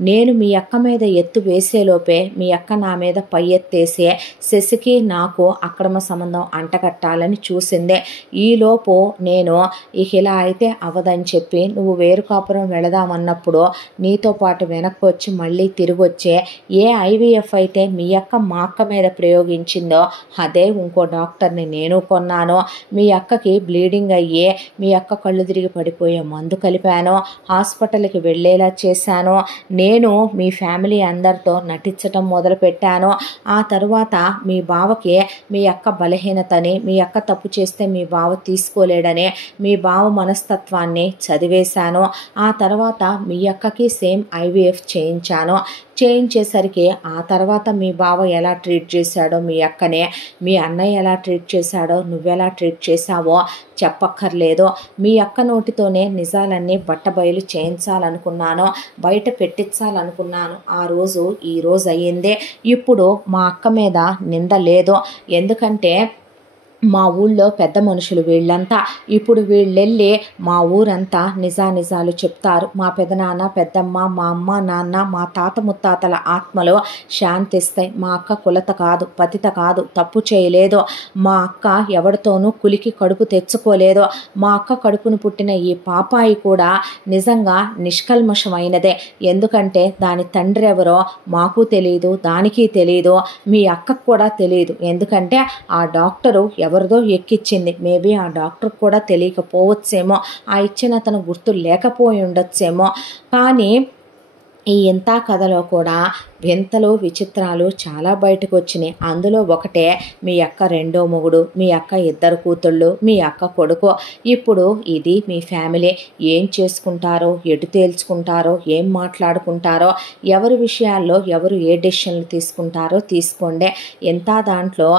నేను మీ అక్క మీద ఎత్తు వేసేలోపే మీ అక్క నా మీద పై ఎత్తేసే శశికి నాకు అక్రమ సంబంధం అంటగట్టాలని చూసిందే. ఈలోపు నేను ఇక ఇలా అయితే అవదని చెప్పి నువ్వు వేరు కాపురం వెళదామన్నప్పుడు నీతో పాటు వెనక్కి వచ్చి మళ్ళీ తిరిగి వచ్చే ఏ IVF అయితే మీ అక్క మా అక్క మీద ప్రయోగించిందో అదే ఇంకో డాక్టర్ని నేను కొన్నాను. మీ అక్కకి బ్లీడింగ్ అయ్యే, మీ అక్క కళ్ళు తిరిగి పడిపోయే మందు కలిపాను. హాస్పిటల్కి వెళ్ళేలా చేశాను. నేను మీ ఫ్యామిలీ అందరితో నటించటం మొదలుపెట్టాను. ఆ తర్వాత మీ బావకి మీ అక్క బలహీనతని, మీ అక్క తప్పు చేస్తే మీ బావ తీసుకోలేడని మీ బావ మనస్తత్వాన్ని చదివేశాను. ఆ తర్వాత మీ అక్కకి సేమ్ IVF చేయించాను. చేయించేసరికి ఆ తర్వాత మీ బావ ఎలా ట్రీట్ చేశాడో మీ అక్కనే, మీ అన్నయ్య ఎలా ట్రీట్ చేశాడో నువ్వెలా ట్రీట్ చేశావో చెప్పక్కర్లేదు. మీ అక్క నోటితోనే నిజాలన్నీ బట్టబయలు చేయించాలనుకున్నాను, బయట పెట్టించాలనుకున్నాను. ఆ రోజు ఈ రోజు అయ్యిందే. ఇప్పుడు మా అక్క మీద నింద లేదు. ఎందుకంటే మా ఊళ్ళో పెద్ద మనుషులు వీళ్ళంతా. ఇప్పుడు వీళ్ళెళ్ళి మా ఊరంతా నిజానిజాలు చెప్తారు. మా పెదనాన్న పెద్దమ్మ, మా అమ్మ నాన్న, మా తాత ముత్తాతల ఆత్మలో శాంతిస్తాయి. మా అక్క కులత కాదు, పతిత కాదు, తప్పు చేయలేదు. మా అక్క ఎవరితోనూ కులికి కడుపు తెచ్చుకోలేదు. మా అక్క కడుపును పుట్టిన ఈ పాపాయి కూడా నిజంగా నిష్కల్మషమైనదే. ఎందుకంటే దాని తండ్రి ఎవరో మాకు తెలియదు, దానికి తెలియదు, మీ అక్కకు కూడా తెలియదు. ఎందుకంటే ఆ డాక్టరు ఎవరిదో ఎక్కిచ్చింది. మేబీ ఆ డాక్టర్ కూడా తెలియకపోవచ్చేమో, ఆ ఇచ్చిన అతను గుర్తు లేకపోయి ఉండొచ్చేమో. కానీ ఈ ఇంత కథలో కూడా వింతలు విచిత్రాలు చాలా బయటకు వచ్చినాయి. అందులో ఒకటే మీ అక్క రెండో మొగుడు, మీ అక్క ఇద్దరు కూతుళ్ళు, మీ అక్క కొడుకు. ఇప్పుడు ఇది మీ ఫ్యామిలీ. ఏం చేసుకుంటారో, ఎటు తేల్చుకుంటారో, ఏం మాట్లాడుకుంటారో, ఎవరి విషయాల్లో ఎవరు ఏ డెసిషన్లు తీసుకుంటారో తీసుకోండి. ఎంత దాంట్లో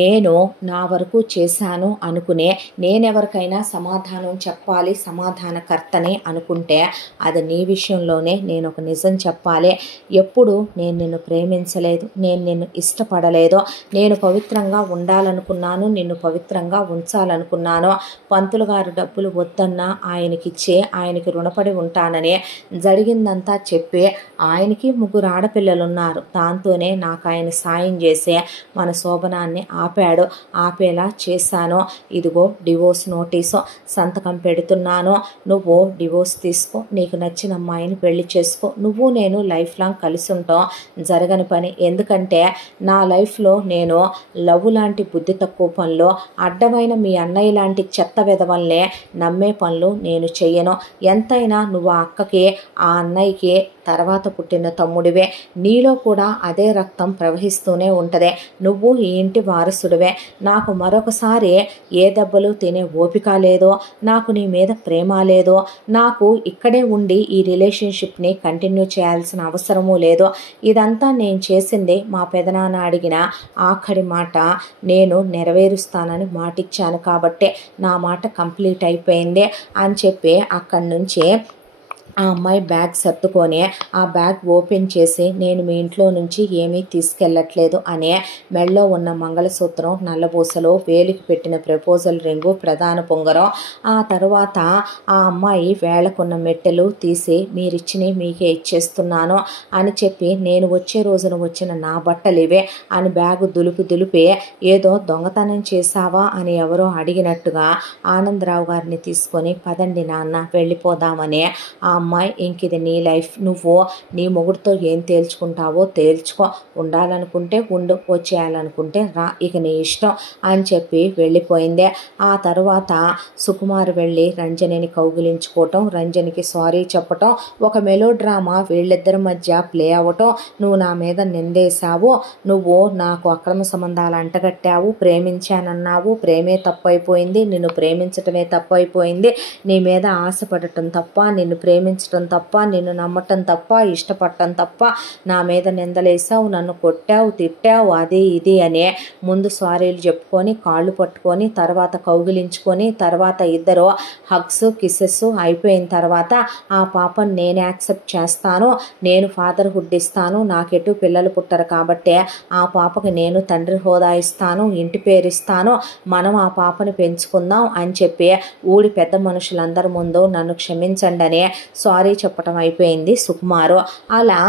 నేను నా వరకు చేశాను అనుకునే, నేనెవరికైనా సమాధానం చెప్పాలి, సమాధానకర్తని అనుకుంటే అది నీ విషయంలోనే నేను ఒక నిజం చెప్పాలి. ఎప్పుడు నేను నిన్ను ప్రేమించలేదు, నేను నిన్ను ఇష్టపడలేదు. నేను పవిత్రంగా ఉండాలనుకున్నాను, నిన్ను పవిత్రంగా ఉంచాలనుకున్నాను. పంతులు గారు డబ్బులు వద్దన్నా ఆయనకిచ్చే, ఆయనకి రుణపడి ఉంటానని జరిగిందంతా చెప్పి, ఆయనకి 3 ఆడపిల్లలున్నారు. దాంతోనే నాకు ఆయన సాయం చేసే మన శోభనాన్ని ఆపాడు. ఆపేలా చేశాను. ఇదిగో డివోర్స్ నోటీసు సంతకం పెడుతున్నాను. నువ్వు డివోర్స్ తీసుకో, నీకు నచ్చిన అమ్మాయిని పెళ్లి చేసుకో. నువ్వు నేను లైఫ్ లాంగ్ కలిసి ఉంటాం. జరగని పని. ఎందుకంటే నా లైఫ్లో నేను లవ్ లాంటి బుద్ధి తక్కువ పనులు, అడ్డమైన మీ అన్నయ్య లాంటి చెత్త విధవల్నే నమ్మే పనులు నేను చెయ్యను. ఎంతైనా నువ్వు ఆ అక్కకి, ఆ అన్నయ్యకి తర్వాత పుట్టిన తమ్ముడివే. నీలో కూడా అదే రక్తం ప్రవహిస్తూనే ఉంటుంది. నువ్వు ఈ ఇంటి వారసుడివే. నాకు మరొకసారి ఏ దెబ్బలు తినే ఓపిక లేదో, నాకు నీ మీద ప్రేమ లేదో, నాకు ఇక్కడే ఉండి ఈ రిలేషన్షిప్ని కంటిన్యూ చేయాల్సిన అవసరమూ లేదు. ఇదంతా నేను చేసింది మా పెదనాన్న అడిగిన ఆఖరి మాట నేను నెరవేరుస్తానని మాటిచ్చాను కాబట్టే నా మాట కంప్లీట్ అయిపోయింది అని చెప్పి అక్కడి నుంచి ఆ అమ్మాయి బ్యాగ్ సర్దుకొని ఆ బ్యాగ్ ఓపెన్ చేసి, నేను మీ ఇంట్లో నుంచి ఏమీ తీసుకెళ్ళట్లేదు అనే మెళ్ళో ఉన్న మంగళసూత్రం, నల్లబూసలో వేలికి పెట్టిన ప్రపోజల్ రింగు, ప్రధాన పొంగరం, ఆ తర్వాత ఆ అమ్మాయి వేళకున్న మెట్టెలు తీసి మీరిచ్చినవి మీకే ఇచ్చేస్తున్నాను అని చెప్పి, నేను వచ్చే రోజున వచ్చిన నా బట్టలు ఇవే అని బ్యాగు దులిపి ఏదో దొంగతనం చేశావా అని ఎవరో అడిగినట్టుగా ఆనందరావు గారిని తీసుకొని, పదండి నాన్న వెళ్ళిపోదామని ఆ అమ్మాయి ఇంకిది నీ లైఫ్, నువ్వు నీ మొగుడితో ఏం తేల్చుకుంటావో తేల్చుకో, ఉండాలనుకుంటే ఉండు, వచ్చేయాలనుకుంటే రా, ఇక నీ ఇష్టం అని చెప్పి వెళ్ళిపోయింది. ఆ తర్వాత సుకుమార్ వెళ్ళి రంజనిని కౌగిలించుకోవటం, రంజనికి సారీ చెప్పటం, ఒక మెలో డ్రామా వీళ్ళిద్దరి మధ్య ప్లే అవ్వటం. నువ్వు నా మీద నిందేశావు, నువ్వు నాకు అక్రమ సంబంధాలు అంటగట్టావు, ప్రేమించానన్నావు, ప్రేమే తప్పైపోయింది, నిన్ను ప్రేమించటమే తప్పైపోయింది, నీ మీద ఆశపడటం తప్ప, నిన్ను ప్రేమించటం తప్ప, నిన్ను నమ్మటం తప్ప, ఇష్టపడటం తప్ప, నా మీద నిందలేసావు, నన్ను కొట్టావు, తిట్టావు, అది ఇది అనే ముందు సారీలు చెప్పుకొని కాళ్ళు పట్టుకొని తర్వాత కౌగిలించుకొని తర్వాత ఇద్దరు హగ్స్ కిసెస్ అయిపోయిన తర్వాత ఆ పాపను నేను యాక్సెప్ట్ చేస్తాను, నేను ఫాదర్హుడ్ ఇస్తాను, నాకెటు పిల్లలు పుట్టరు కాబట్టి ఆ పాపకి నేను తండ్రి హోదా ఇస్తాను, ఇంటి పేరు ఇస్తాను, మనం ఆ పాపని పెంచుకుందాం అని చెప్పి ఊడి పెద్ద మనుషులందరి ముందు నన్ను క్షమించండి అని సారీ చెప్పటం అయిపోయింది సుకుమారు. అలా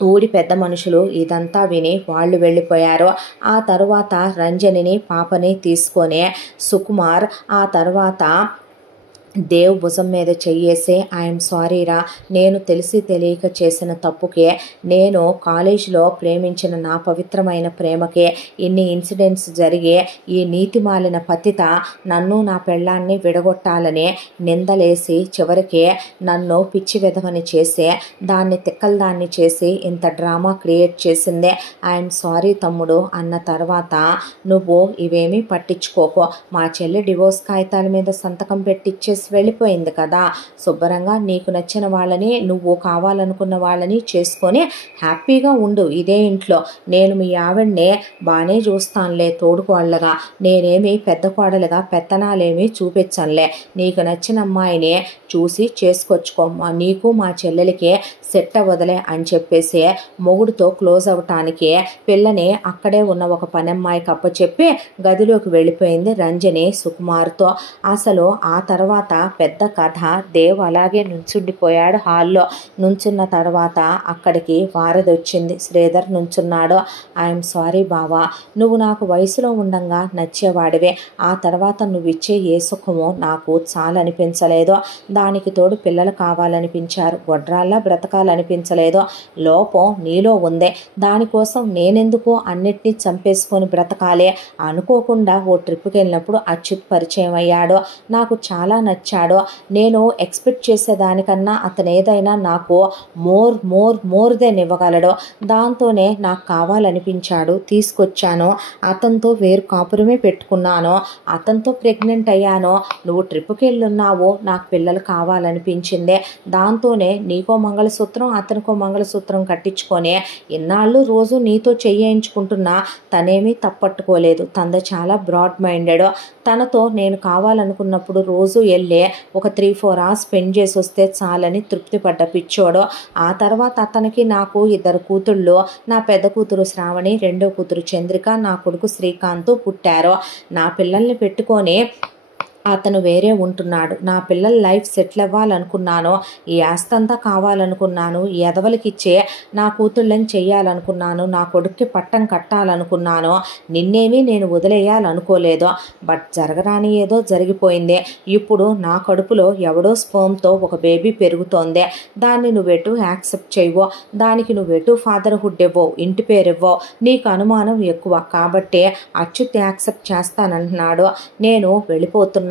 ఊడి పెద్ద మనుషులు ఇదంతా విని వాళ్ళు వెళ్ళిపోయారు. ఆ తర్వాత రంజనిని పాపని తీసుకొని సుకుమార్ ఆ తర్వాత దేవ్ భుజం మీద చెయ్యేసి ఐఎమ్ సారీ రా, నేను తెలిసి తెలియక చేసిన తప్పుకే, నేను కాలేజీలో ప్రేమించిన నా పవిత్రమైన ప్రేమకే ఇన్ని ఇన్సిడెంట్స్ జరిగే ఈ నీతిమాలిన పతిత నన్ను నా పెళ్ళాన్ని విడగొట్టాలని నిందలేసి చివరికి నన్ను పిచ్చి విధవని చేసి దాన్ని తిక్కల దాన్ని చేసి ఇంత డ్రామా క్రియేట్ చేసిందే, ఐఎమ్ సారీ తమ్ముడు అన్న తర్వాత నువ్వు ఇవేమీ పట్టించుకోకు, మా చెల్లి డివోర్స్ కాగితాల మీద సంతకం పెట్టించేసి వెళ్ళిపోయింది కదా, శుభ్రంగా నీకు నచ్చిన వాళ్ళని నువ్వు కావాలనుకున్న వాళ్ళని చేసుకొని హ్యాపీగా ఉండు ఇదే ఇంట్లో, నేను మీ ఆవిడ్నే బాగానే చూస్తానులే తోడుకోళ్ళగా, నేనేమి పెద్ద కోడలుగా పెత్తనాలేమి చూపించనులే, నీకు నచ్చిన అమ్మాయిని చూసి చేసుకొచ్చుకో, నీకు మా చెల్లెలికి సెట్ అవ్వదులే అని చెప్పేసి మొగుడుతో క్లోజ్ అవ్వటానికి పిల్లని అక్కడే ఉన్న ఒక పనమ్మాయికి అప్పచెప్పి గదిలోకి వెళ్ళిపోయింది రంజని సుకుమార్తో. అసలు ఆ తర్వాత పెద్ద కథ. దేవ్ అలాగే నుంచుండిపోయాడు హాల్లో. నుంచున్న తర్వాత అక్కడికి వారధి వచ్చింది. శ్రీధర్ నుంచున్నాడు. ఐఎమ్ సారీ బావా, నువ్వు నాకు వయసులో ఉండంగా నచ్చేవాడివే, ఆ తర్వాత నువ్వు ఇచ్చే ఏ సుఖమో నాకు చాలనిపించలేదు, దానికి తోడు పిల్లలు కావాలనిపించారు, గొడ్రాల్లా బ్రతకాలనిపించలేదు, లోపం నీలో ఉందే, దానికోసం నేనెందుకు అన్నిటినీ చంపేసుకొని బ్రతకాలి. అనుకోకుండా ఓ ట్రిప్కి వెళ్ళినప్పుడు అచ్యుత్ పరిచయం అయ్యాడు, నాకు చాలా నచ్చాడు, నేను ఎక్స్పెక్ట్ చేసేదానికన్నా అతను ఏదైనా నాకు మోర్ దెన్ ఇవ్వగలడు, దాంతోనే నాకు కావాలనిపించాడు, తీసుకొచ్చాను, అతనితో వేరు కాపురమే పెట్టుకున్నాను, అతనితో ప్రెగ్నెంట్ అయ్యాను, నువ్వు ట్రిప్కి వెళ్ళున్నావు, నాకు పిల్లలు కావాలనిపించిందే, దాంతోనే నీకో మంగళసూత్రం అతనికో మంగళసూత్రం కట్టించుకొని ఇన్నాళ్ళు రోజు నీతో చేయించుకుంటున్నా, తనేమీ తప్పట్టుకోలేదు, తనది చాలా బ్రాడ్ మైండెడ్, తనతో నేను కావాలనుకున్నప్పుడు రోజు వెళ్ళి ఒక 3-4 అవర్స్ స్పెండ్ చేసి వస్తే చాలని తృప్తి పడ్డ పిచ్చోడు. ఆ తర్వాత అతనికి నాకు 2 కూతుళ్ళు, నా పెద్ద కూతురు శ్రావణి, రెండో కూతురు చంద్రిక, నా కొడుకు శ్రీకాంత్ పుట్టారు. నా పిల్లల్ని పెట్టుకొని అతను వేరే ఉంటున్నాడు, నా పిల్లల లైఫ్ సెటిల్ అవ్వాలనుకున్నాను, ఈ ఆస్తంతా కావాలనుకున్నాను, ఈ ఎదవలకిచ్చే నా కూతుళ్ళని చెయ్యాలనుకున్నాను, నా కొడుక్కి పట్టం కట్టాలనుకున్నాను, నిన్నేమీ నేను వదిలేయాలనుకోలేదు, బట్ జరగరాని ఏదో జరిగిపోయింది. ఇప్పుడు నా కడుపులో ఎవడో స్పర్మ్తో ఒక బేబీ పెరుగుతోంది, దాన్ని నువ్వెటు యాక్సెప్ట్ చేయవో, దానికి నువ్వెటు ఫాదర్హుడ్ ఇవ్వవు, ఇంటి పేరు ఇవ్వవు, నీకు అనుమానం ఎక్కువ కాబట్టి అచ్యుత్ యాక్సెప్ట్ చేస్తానంటున్నాడు, నేను వెళ్ళిపోతున్నాను,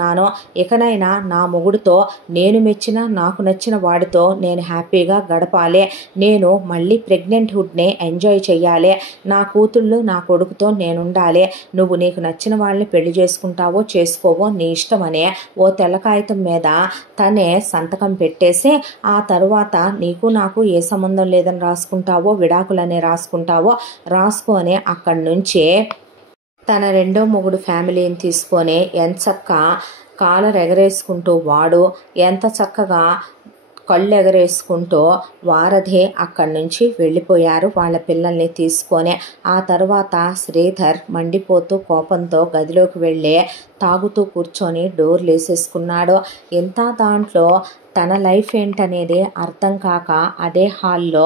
ఇకనైనా నా మొగుడుతో నేను మెచ్చిన నాకు నచ్చిన వాడితో నేను హ్యాపీగా గడపాలి, నేను మళ్ళీ ప్రెగ్నెంట్హుడ్ని ఎంజాయ్ చెయ్యాలి, నా కూతుళ్ళు నా కొడుకుతో నేనుండాలి, నువ్వు నీకు నచ్చిన వాళ్ళని పెళ్లి చేసుకుంటావో చేసుకోవో నీ ఇష్టమనే ఓ తెల్ల కాగితం మీద తనే సంతకం పెట్టేసి ఆ తరువాత నీకు నాకు ఏ సంబంధం లేదని రాసుకుంటావో, విడాకులనే రాసుకుంటావో రాసుకొని అక్కడి నుంచి తన రెండో మొగుడు ఫ్యామిలీని తీసుకొని ఎంచక్క కాలర్ ఎగరేసుకుంటూ వాడు ఎంత చక్కగా కళ్ళు ఎగరేసుకుంటూ వారధి అక్కడి నుంచి వెళ్ళిపోయారు వాళ్ళ పిల్లల్ని తీసుకొని. ఆ తర్వాత శ్రీధర్ మండిపోతూ కోపంతో గదిలోకి వెళ్ళి తాగుతూ కూర్చొని డోర్లు వేసేసుకున్నాడు. ఇంత దాంట్లో తన లైఫ్ ఏంటనేది అర్థం కాక అదే హాల్లో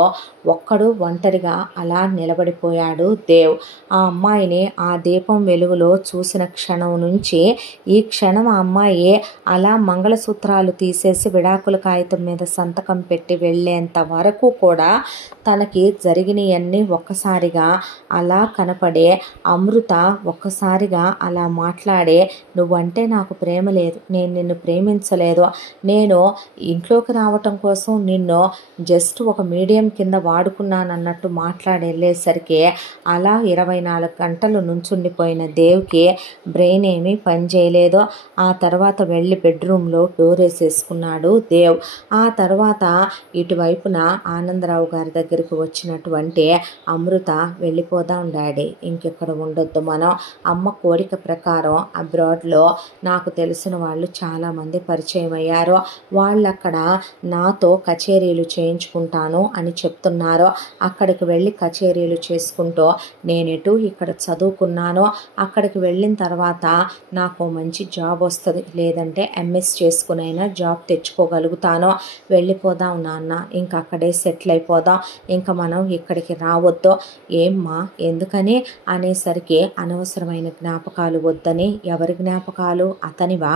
ఒక్కడు ఒంటరిగా అలా నిలబడిపోయాడు దేవ్. ఆ అమ్మాయిని ఆ దీపం వెలుగులో చూసిన క్షణం నుంచి ఈ క్షణం ఆ అమ్మాయి అలా మంగళసూత్రాలు తీసేసి విడాకుల కాగితం మీద సంతకం పెట్టి వెళ్ళేంత వరకు కూడా తనకి జరిగినవన్నీ ఒక్కసారిగా అలా కనపడే అమృత ఒక్కసారిగా అలా మాట్లాడే, నువ్వంటే నాకు ప్రేమ లేదు, నేను నిన్ను ప్రేమించలేదు, నేను ఇంట్లోకి రావటం కోసం నిన్ను జస్ట్ ఒక మీడియం కింద వాడుకున్నానన్నట్టు మాట్లాడి వెళ్ళేసరికి అలా 24 గంటలు నుంచుండిపోయిన దేవ్కి బ్రెయిన్ ఏమీ పనిచేయలేదు. ఆ తర్వాత వెళ్ళి బెడ్రూమ్లో డోర్ వేసేసుకున్నాడు దేవ్. ఆ తర్వాత ఇటువైపున ఆనందరావు గారి దగ్గరికి వచ్చినటువంటి అమృత, వెళ్ళిపోదాం డాడీ, ఇంకెక్కడ ఉండొద్దు మనం, అమ్మ కోరిక ప్రకారం అబ్రాడ్లో నాకు తెలిసిన వాళ్ళు చాలామంది పరిచయం అయ్యారు, వాళ్ళక్కడ నాతో కచేరీలు చేయించుకుంటాను అని చెప్తున్నారు, అక్కడికి వెళ్ళి కచేరీలు చేసుకుంటూ నేనెటు ఇక్కడ చదువుకున్నాను, అక్కడికి వెళ్ళిన తర్వాత నాకు మంచి జాబ్ వస్తుంది, లేదంటే ఎంఎస్ చేసుకునైనా జాబ్ తెచ్చుకోగలుగుతాను, వెళ్ళిపోదాం నాన్న, ఇంకా అక్కడే సెటిల్ అయిపోదాం, ఇంకా మనం ఇక్కడికి రావద్దు. ఏమ్మా ఎందుకని అనేసరికి అనవసరమైన జ్ఞాపకాలు వద్దని. ఎవరి జ్ఞాపకాలు? అతనివా?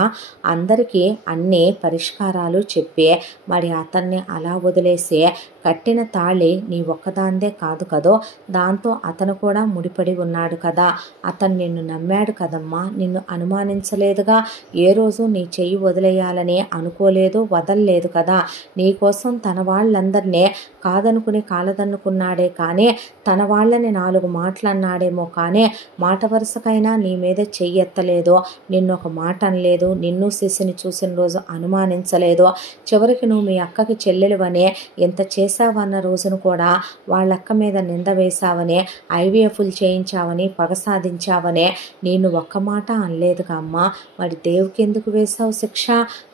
అందరికీ అన్ని పరిష్కారాలు చెప్పి మరి అతన్ని అలా వదిలేసి కట్టిన తాళి నీ ఒక్కదాందే కాదు కదో, దాంతో అతను కూడా ముడిపడి ఉన్నాడు కదా, అతను నిన్ను నమ్మాడు కదమ్మా, నిన్ను అనుమానించలేదుగా, ఏ రోజు నీ చెయ్యి వదిలేయాలని అనుకోలేదు, వదలలేదు కదా, నీకోసం తన వాళ్ళందరినీ కాదనుకుని కాలదన్నుకున్నాడే కానీ తన వాళ్ళని 4 మాటలన్నాడేమో కానీ మాట వరుసకైనా నీ మీద చెయ్యెత్తలేదు, నిన్ను ఒక మాట అనలేదు, నిన్ను శశిని చూసిన రోజు అనుమానించలేదు, చివరికి నువ్వు మీ అక్కకి చెల్లెలువని ఎంత చేశావన్న రోజును కూడా వాళ్ళక్క మీద నింద వేశావని, ఐవీఎఫ్లు చేయించావని, పగ సాధించావని నేను ఒక్క మాట అనలేదుగా అమ్మా, మరి దేవుకి ఎందుకు వేశావు శిక్ష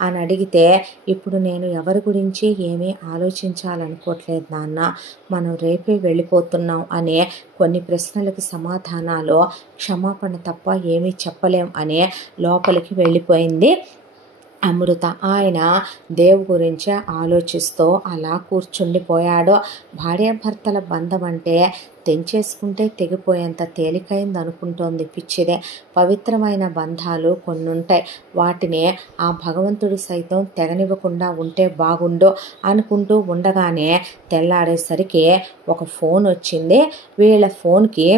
అని అడిగితే, ఇప్పుడు నేను ఎవరి గురించి ఏమీ ఆలోచించాలనుకోవట్లేదు నాన్న, మనం రేపే వెళ్ళిపోతున్నాం అనే కొన్ని ప్రశ్నలకు సమాధానాలు క్షమాపణ తప్ప ఏమీ చెప్పలేం అనే లోపలికి వెళ్ళిపోయింది అమృత. ఆయన దేవ్ గురించి ఆలోచిస్తూ అలా కూర్చుండిపోయాడు. భార్యాభర్తల బంధం అంటే తెంచేసుకుంటే తెగిపోయేంత తేలికైంది అనుకుంటోంది పిచ్చిదే. పవిత్రమైన బంధాలు కొన్ని ఉంటాయి, వాటిని ఆ భగవంతుడు సైతం తెగనివ్వకుండా ఉంటే బాగుండు అనుకుంటూ ఉండగానే తెల్లాడేసరికి ఒక ఫోన్ వచ్చింది. వీళ్ళ ఫోన్కి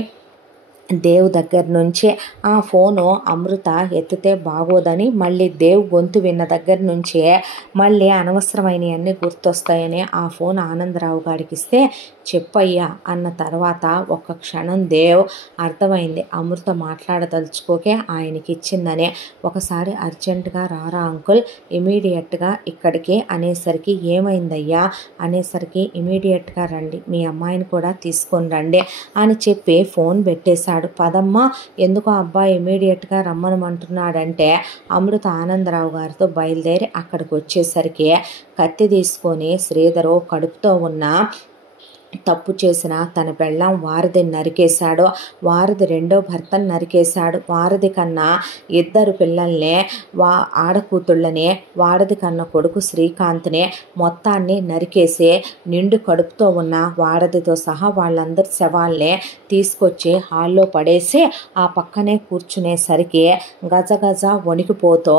దేవ్ దగ్గర నుంచి ఆ ఫోను అమృత ఎత్తితే బాగోదని మళ్ళీ దేవ్ గొంతు విన్న దగ్గర నుంచే మళ్ళీ అనవసరమైనవన్నీ గుర్తొస్తాయని ఆ ఫోన్ ఆనందరావు గారికి ఇస్తే, చెప్పయ్యా అన్న తర్వాత ఒక్క క్షణం దేవ్ అర్థమైంది అమృత మాట్లాడదలుచుకోకే ఆయనకి ఇచ్చిందని. ఒకసారి అర్జెంటుగా రారా అంకుల్, ఇమీడియట్గా ఇక్కడికి అనేసరికి, ఏమైందయ్యా అనేసరికి, ఇమీడియట్గా రండి, మీ అమ్మాయిని కూడా తీసుకొని రండి అని చెప్పి ఫోన్ పెట్టేశాడు. పదమ్మా, ఎందుకో అబ్బాయి ఇమీడియట్గా రమ్మనమంటున్నాడంటే అమృత ఆనందరావు గారితో బయలుదేరి అక్కడికి వచ్చేసరికి కత్తి తీసుకొని శ్రీధరు కడుపుతో ఉన్న తప్పు చేసిన తన పెళ్ళాం వారధిని నరికేశాడు, వారధి రెండో భర్తను నరికేశాడు, వారధి కన్నా 2 పిల్లల్ని ఆడకూతుళ్ళని, వారధి కన్న కొడుకు శ్రీకాంత్ని మొత్తాన్ని నరికేసి నిండు కడుపుతో ఉన్న వారధితో సహా వాళ్ళందరి శవాల్ని తీసుకొచ్చి హాల్లో పడేసి ఆ పక్కనే కూర్చునేసరికి గజగజ వణికిపోతూ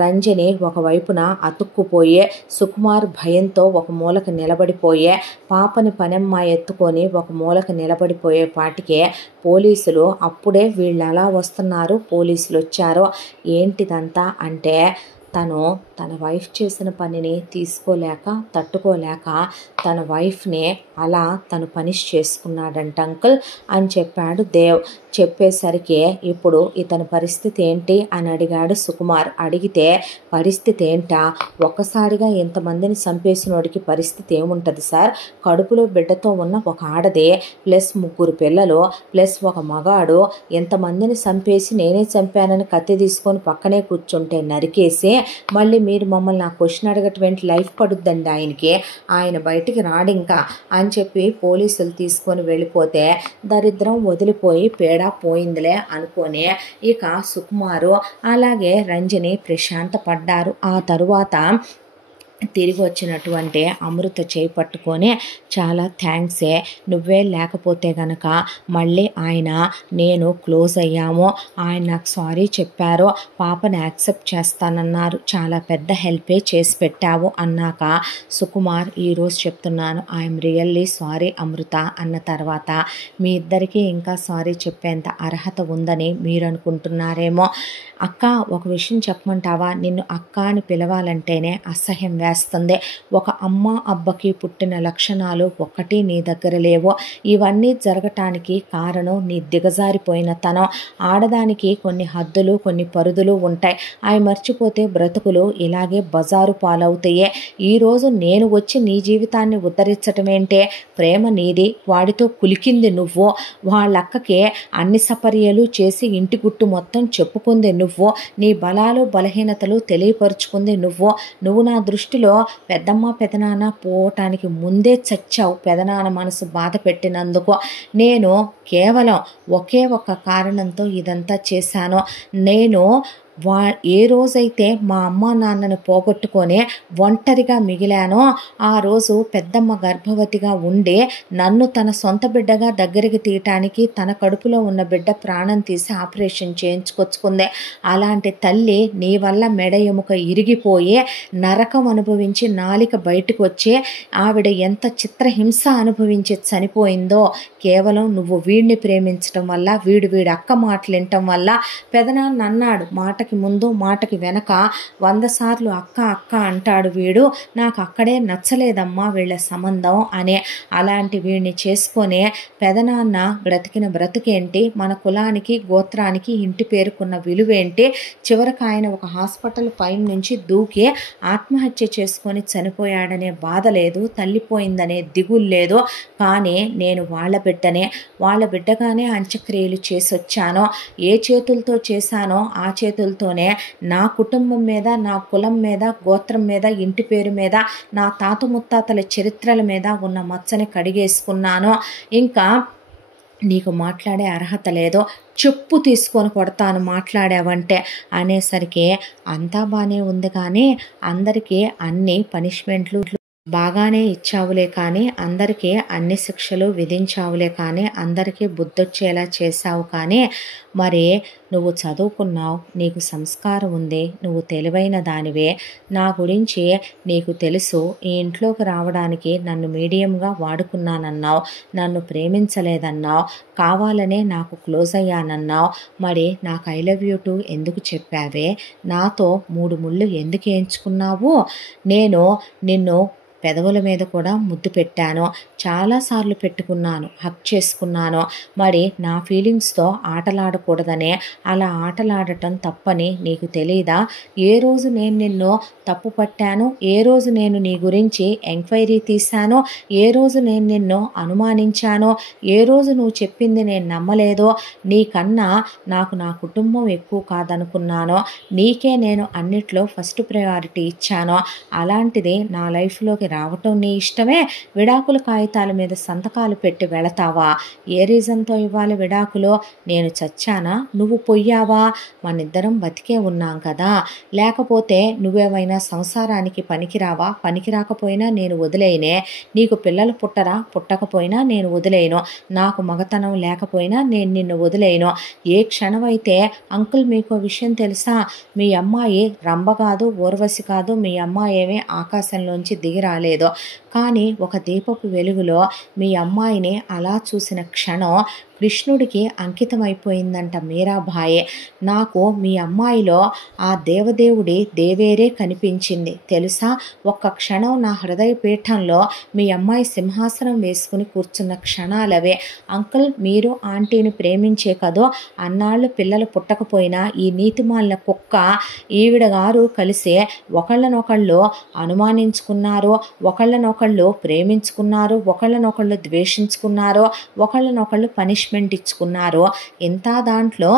రంజని ఒకవైపున అతుక్కుపోయి, సుకుమార్ భయంతో ఒక మూలకు నిలబడిపోయే, పాపని పనమ్మ ఎత్తుకొని ఒక మూలకు నిలబడిపోయేపాటికే పోలీసులు అప్పుడే వీళ్ళు ఎలా వస్తున్నారు, పోలీసులు వచ్చారు. ఏంటిదంతా అంటే తన వైఫ్ చేసిన పనిని తీసుకోలేక తట్టుకోలేక తన వైఫ్ని అలా తను పనిష్ చేసుకున్నాడంట అంకుల్ అని చెప్పాడు దేవ్. చెప్పేసరికి ఇప్పుడు ఇతని పరిస్థితి ఏంటి అని అడిగాడు సుకుమార్. అడిగితే పరిస్థితి ఏంటా, ఒక్కసారిగా ఇంతమందిని చంపేసినోడికి పరిస్థితి ఏముంటుంది సార్, కడుపులో బిడ్డతో ఉన్న ఒక ఆడది ప్లస్ 3 పిల్లలు ప్లస్ ఒక మగాడు ఎంతమందిని చంపేసి నేనే చంపానని కత్తి తీసుకొని పక్కనే కూర్చుంటే నరికేసి మళ్ళీ మీరు మమ్మల్ని ఆ క్వశ్చన్ అడగటువంటి లైఫ్ పడుద్దండి ఆయనకి, ఆయన బయటికి రాడింకా అని చెప్పి పోలీసులు తీసుకొని వెళ్ళిపోతే దరిద్రం వదిలిపోయి పేడా పోయిందిలే అనుకొని ఇక సుకుమారు అలాగే రంజని ప్రశాంత పడ్డారు. ఆ తరువాత తిరిగి వచ్చినటువంటి అమృత చేయి పట్టుకొని చాలా థ్యాంక్సే, నువ్వే లేకపోతే గనక మళ్ళీ ఆయన నేను క్లోజ్ అయ్యాము, ఆయన నాకు సారీ చెప్పారు, పాపని యాక్సెప్ట్ చేస్తానన్నారు, చాలా పెద్ద హెల్పే చేసి పెట్టావు అన్నాక సుకుమార్ ఈరోజు చెప్తున్నాను ఐఎమ్ రియల్లీ సారీ అమృత అన్న తర్వాత మీ ఇద్దరికీ ఇంకా సారీ చెప్పేంత అర్హత ఉందని మీరు అనుకుంటున్నారేమో. అక్క ఒక విషయం చెప్పమంటావా, నిన్ను అక్క అని పిలవాలంటేనే అసహ్యం వేస్తుంది. ఒక అమ్మ అబ్బకి పుట్టిన లక్షణాలు ఒక్కటి నీ దగ్గర లేవు. ఇవన్నీ జరగటానికి కారణం నీ దిగజారిపోయిన తనం. ఆడదానికి కొన్ని హద్దులు కొన్ని పరిధులు ఉంటాయి, అవి మర్చిపోతే బ్రతుకులు ఇలాగే బజారు పాలవుతాయే. ఈరోజు నేను వచ్చి నీ జీవితాన్ని ఉద్ధరించటం ఏంటే, ప్రేమ నీది, వాడితో కులికింది నువ్వు, వాళ్ళక్కకే అన్ని సపర్యలు చేసి ఇంటి గుట్టు మొత్తం చెప్పుకుంది నువ్వు, నీ బలాలు బలహీనతలు తెలియపరుచుకుంది నువ్వు నా దృష్టిలో పెద్దమ్మ పెదనాన్న పోవటానికి ముందే చచ్చావు, పెదనాన్న మనసు బాధ పెట్టినందుకు. నేను కేవలం ఒకే ఒక కారణంతో ఇదంతా చేశాను. నేను ఏ రోజైతే మా అమ్మ నాన్నను పోగొట్టుకొని ఒంటరిగా మిగిలానో ఆ రోజు పెద్దమ్మ గర్భవతిగా ఉండి నన్ను తన సొంత బిడ్డగా దగ్గరికి తీయటానికి తన కడుపులో ఉన్న బిడ్డ ప్రాణం తీసి ఆపరేషన్ చేయించుకొచ్చుకుంది. అలాంటి తల్లి నీ వల్ల మెడ ఎముక ఇరిగిపోయి నరకం అనుభవించి నాలిక బయటకు వచ్చి ఆవిడ ఎంత చిత్రహింస అనుభవించి చనిపోయిందో కేవలం నువ్వు వీడిని ప్రేమించటం వల్ల, వీడి అక్క మాటలు వినటం వల్ల. పెదనాన్న అన్నాడు, మాటకి ముందు మాటకి వెనక 100 సార్లు అక్క అక్క అంటాడు వీడు, నాకు అక్కడే నచ్చలేదమ్మా వీళ్ళ సంబంధం అనే. అలాంటి వీడిని చేసుకొని పెదనాన్న బ్రతికిన బ్రతుకేంటి, మన కులానికి గోత్రానికి ఇంటి పేరుకున్న విలువేంటి, చివరికి ఆయన ఒక హాస్పిటల్ పైన నుంచి దూకి ఆత్మహత్య చేసుకొని చనిపోయాడనే బాధ లేదు, తల్లిపోయిందనే దిగులు లేదు. కానీ నేను వాళ్ళ బిడ్డగానే అంత్యక్రియలు చేసి వచ్చాను. ఏ చేతులతో చేశానో ఆ చేతులతోనే నా కుటుంబం మీద, నా కులం మీద, గోత్రం మీద, ఇంటి పేరు మీద, నా తాత ముత్తాతల చరిత్రల మీద ఉన్న మచ్చని కడిగేసుకున్నాను. ఇంకా నీకు మాట్లాడే అర్హత లేదో, చెప్పు తీసుకొని కొడతాను మాట్లాడావంటే అనేసరికి అంతా బాగానే ఉంది, కానీ అందరికీ అన్ని పనిష్మెంట్లు బాగానే ఇచ్చావులే, కానీ అందరికీ అన్ని శిక్షలు విధించావులే, కానీ అందరికీ బుద్ధొచ్చేలా చేశావు, కానీ మరి నువ్వు చదువుకున్నావు, నీకు సంస్కారం ఉంది, నువ్వు తెలివైన దానివే, నా గురించి నీకు తెలుసు, ఈ ఇంట్లోకి రావడానికి నన్ను మీడియంగా వాడుకున్నానన్నావు, నన్ను ప్రేమించలేదన్నావు, కావాలనే నాకు క్లోజ్ అయ్యానన్నావు. మరి నాకు ఐ లవ్ యూ టు ఎందుకు చెప్పావే, నాతో 3 ముళ్ళు ఎందుకు వేయించుకున్నావు? నేను నిన్ను పెదవుల మీద కూడా ముద్దు పెట్టాను, చాలాసార్లు పెట్టుకున్నాను, హక్ చేసుకున్నాను. మరి నా ఫీలింగ్స్తో ఆటలాడకూడదనే అలా ఆటలాడటం తప్పని నీకు తెలీదా? ఏ రోజు నేను నిన్ను తప్పు పట్టాను, ఏ రోజు నేను నీ గురించి ఎంక్వైరీ తీశానో, ఏ రోజు నేను నిన్ను అనుమానించానో, ఏ రోజు నువ్వు చెప్పింది నేను నమ్మలేదో, నీకన్నా నాకు నా కుటుంబం ఎక్కువ కాదనుకున్నానో, నీకే నేను అన్నిట్లో ఫస్ట్ ప్రయారిటీ ఇచ్చానో, అలాంటిది నా లైఫ్లోకి రావటం నీ ఇష్టమే, విడాకుల కాగితాల మీద సంతకాలు పెట్టి వెళతావా? ఏ రీజన్తో ఇవ్వాలి విడాకులు? నేను చచ్చానా, నువ్వు పొయ్యావా? మనిద్దరం బతికే ఉన్నాం కదా, లేకపోతే నువ్వేమైనా సంసారానికి పనికిరావా? పనికిరాకపోయినా నేను వదిలేయనే. నీకు పిల్లలు పుట్టరా? పుట్టకపోయినా నేను వదిలేయను. నాకు మగతనం లేకపోయినా నేను నిన్ను వదిలేయను. ఏ క్షణమైతే అంకుల్ మీకు విషయం తెలుసా, మీ అమ్మాయి రంభ కాదు, ఊర్వశి కాదు, మీ అమ్మాయి ఏమీ ఆకాశంలోంచి దిగి రాలేదు, కానీ ఒక దీపపు వెలుగులో మీ అమ్మాయిని అలా చూసిన క్షణం కృష్ణుడికి అంకితమైపోయిందంట మీరాబాయే. నాకు మీ అమ్మాయిలో ఆ దేవదేవుడి దేవేరే కనిపించింది తెలుసా. ఒక్క క్షణం నా హృదయ పీఠంలో మీ అమ్మాయి సింహాసనం వేసుకుని కూర్చున్న క్షణాలవే. అంకుల్ మీరు ఆంటీని ప్రేమించే కదో అన్నాళ్ళు పిల్లలు పుట్టకపోయినా ఈ నీతిమాలిన కుక్క ఈవిడ గారు కలిసి ఒకళ్ళనొకళ్ళు అనుమానించుకున్నారు, ఒకళ్ళనొకళ్ళు ప్రేమించుకున్నారు, ఒకళ్ళనొకళ్ళు ద్వేషించుకున్నారు, ఒకళ్ళనొకళ్ళు పనిష్మెంట్ ఇచ్చుకున్నారు. ఇంత దాంట్లో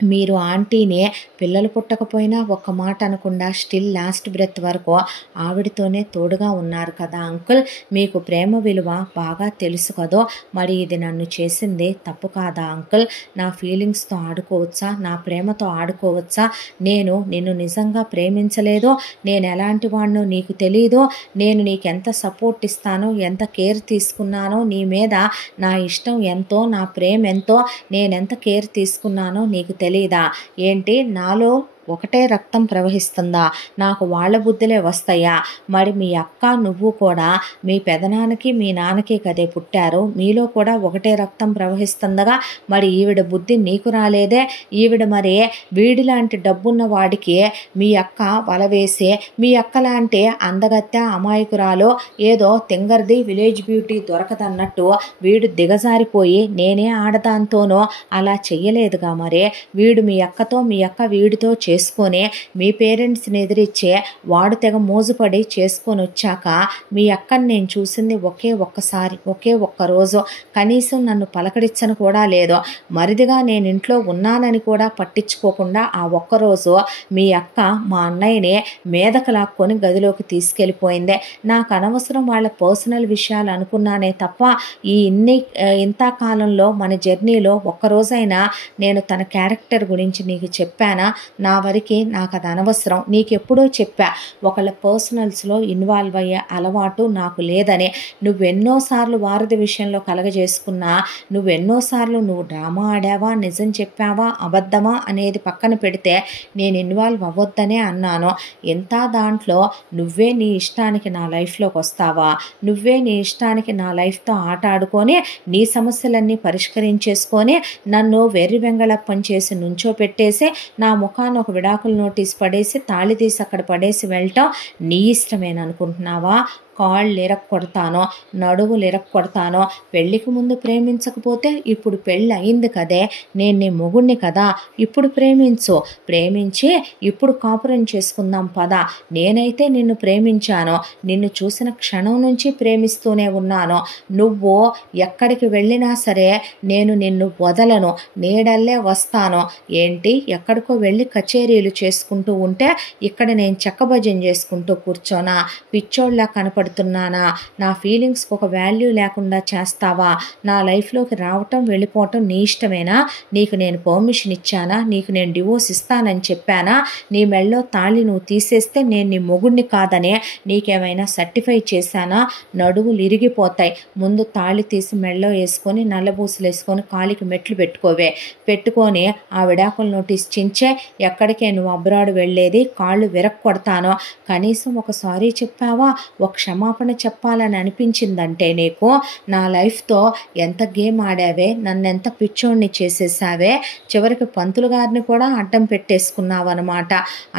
మీరు ఆంటీని పిల్లలు పుట్టకపోయినా ఒక్క మాట అనకుండా స్టిల్ లాస్ట్ బ్రెత్ వరకు ఆవిడతోనే తోడుగా ఉన్నారు కదా అంకుల్. మీకు ప్రేమ విలువ బాగా తెలుసు కదో. మరి ఇది నన్ను చేసింది తప్పు కాదా అంకుల్? నా ఫీలింగ్స్తో ఆడుకోవచ్చా? నా ప్రేమతో ఆడుకోవచ్చా? నేను నిన్ను నిజంగా ప్రేమించలేదో, నేను ఎలాంటి వాడినో నీకు తెలీదు. నేను నీకెంత సపోర్ట్ ఇస్తానో, ఎంత కేర్ తీసుకున్నానో, నీ మీద నా ఇష్టం ఎంతో, నా ప్రేమ ఎంతో, నేనెంత కేర్ తీసుకున్నానో నీకు తెలీదా? ఏంటి నాలో ఒకటే రక్తం ప్రవహిస్తుందా? నాకు వాళ్ళ బుద్ధులే వస్తాయా? మరి మీ అక్క నువ్వు కూడా మీ పెదనాన్నకి మీ నాన్నకి కదే పుట్టారు. మీలో కూడా ఒకటే రక్తం ప్రవహిస్తుందగా. మరి ఈవిడ బుద్ధి నీకు రాలేదే? ఈవిడ మరి వీడిలాంటి డబ్బున్న వాడికి మీ అక్క వల వేసి, మీ అక్క లాంటి అందగత్తె అమాయకురాలో ఏదో తింగర్ది విలేజ్ బ్యూటీ దొరకదన్నట్టు వీడు దిగజారిపోయి నేనే ఆడదాంతోనో అలా చెయ్యలేదుగా. మరి వీడు మీ అక్కతో, మీ అక్క వీడితో చేసుకొని మీ పేరెంట్స్ని ఎదిరిచ్చే వాడు తెగ మోజుపడి చేసుకొని వచ్చాక మీ అక్కని నేను చూసింది ఒకే ఒక్కసారి, ఒకే ఒక్క రోజు. కనీసం నన్ను పలకరించను కూడా లేదు. మరిదిగా నేను ఇంట్లో ఉన్నానని కూడా పట్టించుకోకుండా ఆ ఒక్కరోజు మీ అక్క మా అన్నయ్యని మీదకు లాక్కొని గదిలోకి తీసుకెళ్ళిపోయింది. నాకు అనవసరం వాళ్ళ పర్సనల్ విషయాలు అనుకున్నానే తప్ప ఇంత కాలంలో మన జర్నీలో ఒక్కరోజైనా నేను తన క్యారెక్టర్ గురించి నీకు చెప్పానా? నా వరకు నాకు అది అనవసరం. నీకెప్పుడో చెప్పా, ఒకళ్ళ పర్సనల్స్లో ఇన్వాల్వ్ అయ్యే అలవాటు నాకు లేదని. నువ్వెన్నోసార్లు వారధి విషయంలో కలగజేసుకున్నా, నువ్వెన్నోసార్లు నువ్వు డ్రామా ఆడావా, నిజం చెప్పావా, అబద్ధమా అనేది పక్కన పెడితే నేను ఇన్వాల్వ్ అవ్వద్దనే అన్నాను. ఎంత దాంట్లో నువ్వే నీ ఇష్టానికి నా లైఫ్లోకి వస్తావా? నువ్వే నీ ఇష్టానికి నా లైఫ్తో ఆట ఆడుకొని నీ సమస్యలన్నీ పరిష్కరించేసుకొని నన్ను వెర్రి వెంగళప్పం చేసి నుంచో పెట్టేసి నా ముఖాన్ని ఒక విడాకుల నోటీస్ పడేసి తాళి తీసి అక్కడ పడేసి వెళ్ళటం నీ ఇష్టమేననుకుంటున్నావా? కాళ్ళు ఇరక్కొడతానో, నడువులు ఇరక్కొడతానో. పెళ్ళికి ముందు ప్రేమించకపోతే ఇప్పుడు పెళ్ళి అయింది కదే, నేను నీ మొగుడిని కదా, ఇప్పుడు ప్రేమించు. ప్రేమించి ఇప్పుడు కాపురం చేసుకుందాం పద. నేనైతే నిన్ను ప్రేమించాను. నిన్ను చూసిన క్షణం నుంచి ప్రేమిస్తూనే ఉన్నాను. నువ్వు ఎక్కడికి వెళ్ళినా సరే నేను నిన్ను వదలను, నీడల్లే వస్తాను. ఏంటి ఎక్కడికో వెళ్ళి కచేరీలు చేసుకుంటూ ఉంటే ఇక్కడ నేను చెక్కభజన చేసుకుంటూ కూర్చోనా? పిచ్చోళ్ళ కనపడుతున్నానా? నా ఫీలింగ్స్కి ఒక వాల్యూ లేకుండా చేస్తావా? నా లైఫ్లోకి రావటం వెళ్ళిపోవటం నీ ఇష్టమేనా? నీకు నేను పర్మిషన్ ఇచ్చానా? నీకు నేను డివోర్స్ ఇస్తానని చెప్పానా? నీ మెళ్ళో తాళి నువ్వు తీసేస్తే నేను నీ మొగుడిని కాదనే నీకేమైనా సర్టిఫై చేశానా? నడువులు ఇరిగిపోతాయి. ముందు తాళి తీసి మెళ్ళో వేసుకొని నల్లబూసలు వేసుకొని కాలికి మెట్లు పెట్టుకొని ఆ విడాకుల నోటీస్ చించే. ఎక్కడికే నువ్వు అబ్రాడ్ వెళ్ళేది? కాళ్ళు విరక్కొడతాను. కనీసం ఒక సారీ చెప్పావా? ఒక క్షమాపణ చెప్పాలని అనిపించిందంటే నీకు నా లైఫ్తో ఎంత గేమ్ ఆడావే, నన్నెంత పిచ్చోడిని చేసేసావే, చివరికి పంతులు గారిని కూడా అడ్డం పెట్టేసుకున్నావు అనమాట.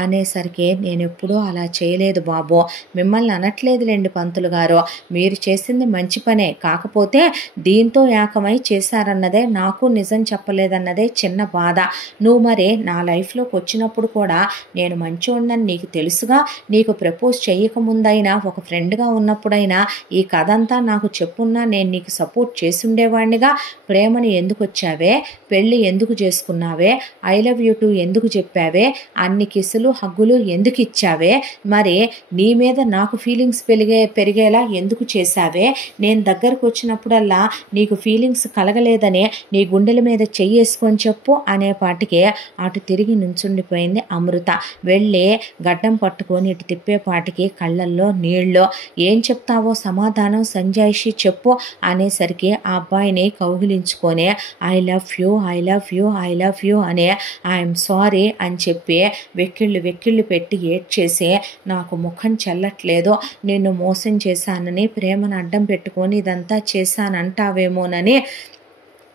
అనేసరికి నేను ఎప్పుడూ అలా చేయలేదు బాబు. మిమ్మల్ని అనట్లేదులేండి పంతులు గారు, మీరు చేసింది మంచి పనే. కాకపోతే దీంతో ఏకమై చేశారన్నదే నాకు నిజం చెప్పలేదన్నదే చిన్న బాధ. నువ్వు మరి నా లైఫ్లోకి వచ్చినప్పుడు కూడా నేను మంచోడినని నీకు తెలుసుగా. నీకు ప్రపోజ్ చేయకముందైనా ఒక ఫ్రెండ్గా ఉన్నప్పుడైనా ఈ కథ అంతా నాకు చెప్పున్నా నేను నీకు సపోర్ట్ చేసి ఉండేవాడినిగా. ప్రేమని ఎందుకు వచ్చావే? పెళ్ళి ఎందుకు చేసుకున్నావే? ఐ లవ్ యూ టూ ఎందుకు చెప్పావే? అన్ని కిసులు హగ్గులు ఎందుకు ఇచ్చావే? మరి నీ మీద నాకు ఫీలింగ్స్ పెరిగేలా ఎందుకు చేశావే? నేను దగ్గరకు వచ్చినప్పుడల్లా నీకు ఫీలింగ్స్ కలగలేదని నీ గుండెల మీద చెయ్యేసుకొని చెప్పు అనేపాటికి అటు తిరిగి నుంచుండిపోయింది అమృత. వెళ్ళి గడ్డం పట్టుకొని ఇటు తిప్పేపాటికి కళ్ళల్లో నీళ్ళు. ఏం చెప్తావో సమాధానం సంజాయిషి చెప్పు అనేసరికి ఆ అబ్బాయిని కౌగిలించుకొని I love you, I love you, I love you అనే ఐఎమ్ సారీ అని చెప్పి వెక్కిళ్ళు పెట్టి ఏడ్చేసి నాకు ముఖం చెల్లట్లేదు, నిన్ను మోసం చేశానని, ప్రేమను అడ్డం పెట్టుకొని ఇదంతా చేశానంటావేమోనని,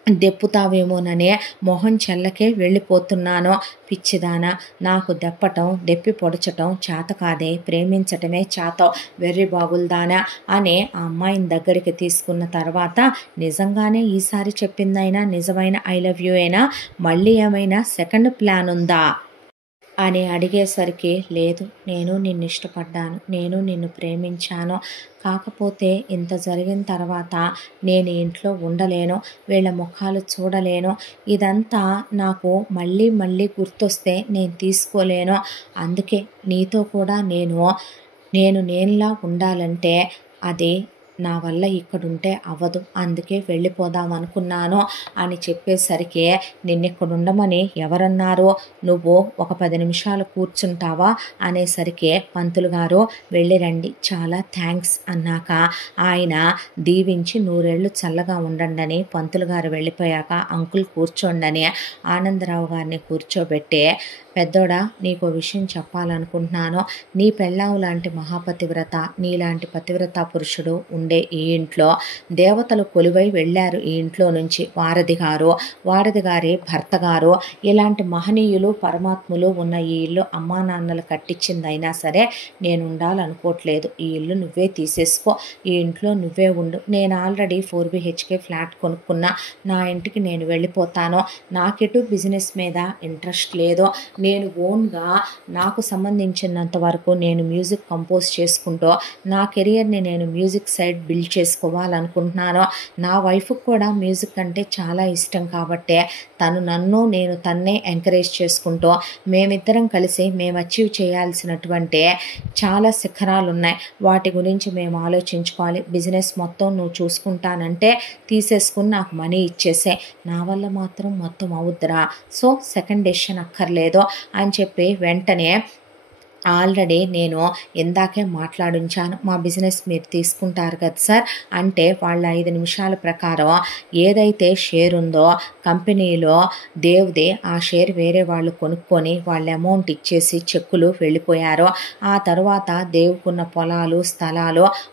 దెప్పుతావేమోననే మొహం చెల్లకే వెళ్ళిపోతున్నాను. పిచ్చిదానా, నాకు దెప్పటం దెప్పి పొడచటం చేత కాదే, ప్రేమించటమే చేత వెర్రి బాగుల్దానా అని ఆ అమ్మాయిని దగ్గరికి తీసుకున్న తర్వాత నిజంగానే ఈసారి చెప్పిందైనా నిజమైన ఐ లవ్ యూ అయినా మళ్ళీ ఏమైనా సెకండ్ ప్లాన్ ఉందా అని అడిగేసరికి, లేదు, నేను నిన్ను ఇష్టపడ్డాను, నేను నిన్ను ప్రేమించాను, కాకపోతే ఇంత జరిగిన తర్వాత నేను ఈ ఇంట్లో ఉండలేను, వీళ్ళ ముఖాలు చూడలేను, ఇదంతా నాకు మళ్ళీ మళ్ళీ గుర్తొస్తే నేను తీసుకోలేను, అందుకే నీతో కూడా నేనులా ఉండాలంటే అది నా వల్ల ఇక్కడుంటే అవ్వదు, అందుకే వెళ్ళిపోదాం అనుకున్నాను అని చెప్పేసరికి, నిన్నిక్కడ ఉండమని ఎవరన్నారు, నువ్వు ఒక 10 నిమిషాలు కూర్చుంటావా అనేసరికి, పంతులు గారు వెళ్ళిరండి, చాలా థ్యాంక్స్ అన్నాక ఆయన దీవించి 100 ఏళ్ళు చల్లగా ఉండండి అని పంతులు గారు వెళ్ళిపోయాక, అంకుల్ కూర్చోండని ఆనందరావు గారిని కూర్చోబెట్టి, పెద్దోడా నీకో విషయం చెప్పాలనుకుంటున్నాను, నీ పెళ్ళాం లాంటి మహాపతివ్రత, నీలాంటి పతివ్రత పురుషుడు ఉండే ఈ ఇంట్లో దేవతలు కొలువై వెళ్ళారు, ఈ ఇంట్లో నుంచి వారధి గారి భర్త గారు, ఇలాంటి మహనీయులు పరమాత్ములు ఉన్న ఈ ఇల్లు అమ్మా నాన్నలు కట్టించిందైనా సరే నేను ఉండాలనుకోవట్లేదు, ఈ ఇల్లు నువ్వే తీసేసుకో, ఈ ఇంట్లో నువ్వే ఉండు, నేను ఆల్రెడీ 4 BHK ఫ్లాట్ కొనుక్కున్నా, నా ఇంటికి నేను వెళ్ళిపోతాను, నాకెటు బిజినెస్ మీద ఇంట్రెస్ట్ లేదు, నేను ఓన్గా నాకు సంబంధించినంత వరకు నేను మ్యూజిక్ కంపోజ్ చేసుకుంటూ నా కెరియర్ని నేను మ్యూజిక్ సైడ్ బిల్డ్ చేసుకోవాలనుకుంటున్నాను, నా వైఫ్కి కూడా మ్యూజిక్ అంటే చాలా ఇష్టం కాబట్టి తను నన్ను నేను తన్నే ఎంకరేజ్ చేసుకుంటూ మేమిద్దరం కలిసి మేము అచీవ్ చేయాల్సినటువంటి చాలా శిఖరాలు ఉన్నాయి, వాటి గురించి మేము ఆలోచించుకోవాలి, బిజినెస్ మొత్తం నువ్వు చూసుకుంటానంటే తీసేసుకుని నాకు మనీ ఇచ్చేసే, నా వల్ల మాత్రం మొత్తం అవుద్దిరా, సో సెకండ్ డెసిషన్ అక్కర్లేదు అని చెప్పి వెంటనే, ఆల్రెడీ నేను ఇందాకే మాట్లాడించాను, మా బిజినెస్ మీరు తీసుకుంటారు కదా సార్ అంటే, వాళ్ళ 5 నిమిషాల ప్రకారం ఏదైతే షేర్ ఉందో కంపెనీలో దేవుది, ఆ షేర్ వేరే వాళ్ళు కొనుక్కొని వాళ్ళ అమౌంట్ ఇచ్చేసి చెక్కులు వెళ్ళిపోయారు, ఆ తర్వాత దేవుకున్న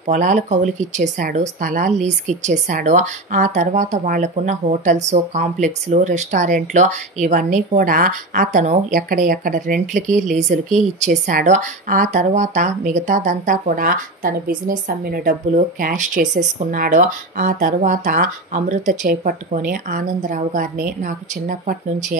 పొలాలు కౌలుకి ఇచ్చేశాడు, స్థలాలు లీజ్కి ఇచ్చేశాడు, ఆ తర్వాత వాళ్ళకున్న హోటల్స్, కాంప్లెక్స్లు, రెస్టారెంట్లు ఇవన్నీ కూడా అతను ఎక్కడ రెంట్లకి లీజులకి ఇచ్చేశాడు, ఆ తర్వాత మిగతాదంతా కూడా తన బిజినెస్ అమ్మిన డబ్బులు క్యాష్ చేసేసుకున్నాడు, ఆ తర్వాత అమృత చేపట్టుకొని ఆనందరావు గారిని, నాకు చిన్నప్పటి నుంచే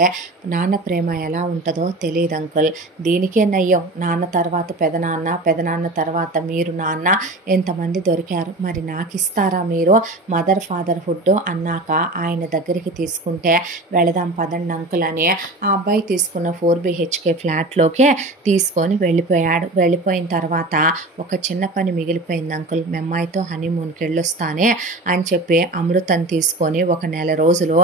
నాన్న ప్రేమ ఎలా ఉంటుందో తెలియదు అంకుల్, దీనికే నయ్యం, నాన్న తర్వాత పెదనాన్న తర్వాత మీరు నాన్న, ఎంతమంది దొరికారు, మరి నాకు ఇస్తారా మీరు, మదర్ ఫాదర్హుడ్ అన్నాక ఆయన దగ్గరికి తీసుకుంటే, వెళదాం పదండి అంకుల్ అని ఆ అబ్బాయి తీసుకున్న 4 BHK ఫ్లాట్లోకే తీసుకొని వెళ్ళిపోయిన తర్వాత, ఒక చిన్న పని మిగిలిపోయింది అంకుల్, మీ అమ్మాయితో హనీమూన్కి వెళ్ళొస్తానే అని చెప్పి అమృతను తీసుకొని 1 నెల రోజులు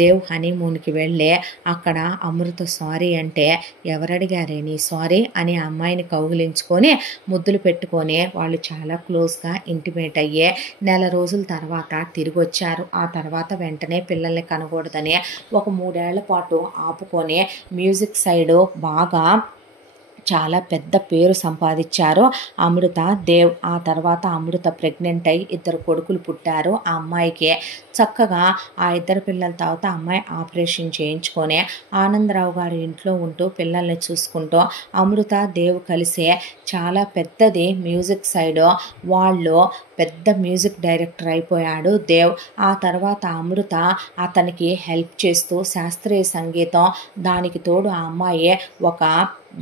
దేవ్ హనీమూన్కి వెళ్ళి, అక్కడ అమృత సారీ అంటే, ఎవరడిగారే నీ సారీ అని ఆ అమ్మాయిని కౌగిలించుకొని ముద్దులు పెట్టుకొని వాళ్ళు చాలా క్లోజ్గా ఇంటిమేట్ అయ్యే నెల రోజుల తర్వాత తిరిగి వచ్చారు, ఆ తర్వాత వెంటనే పిల్లల్ని కనకూడదని ఒక 3 ఏళ్ల పాటు ఆపుకొని మ్యూజిక్ సైడు బాగా చాలా పెద్ద పేరు సంపాదించారు అమృత, దేవ్. ఆ తర్వాత అమృత ప్రెగ్నెంట్ అయ్యి 2 కొడుకులు పుట్టారు ఆ అమ్మాయికి. చక్కగా ఆ 2 పిల్లల తర్వాత అమ్మాయి ఆపరేషన్ చేయించుకొని ఆనందరావు గారి ఇంట్లో ఉంటూ పిల్లల్ని చూసుకుంటూ అమృత, దేవ్ కలిసే చాలా పెద్దది మ్యూజిక్ సైడ్, వాళ్ళు పెద్ద మ్యూజిక్ డైరెక్టర్ అయిపోయాడు దేవ్. ఆ తర్వాత అమృత అతనికి హెల్ప్ చేస్తూ శాస్త్రీయ సంగీతం, దానికి తోడు ఆ అమ్మాయి ఒక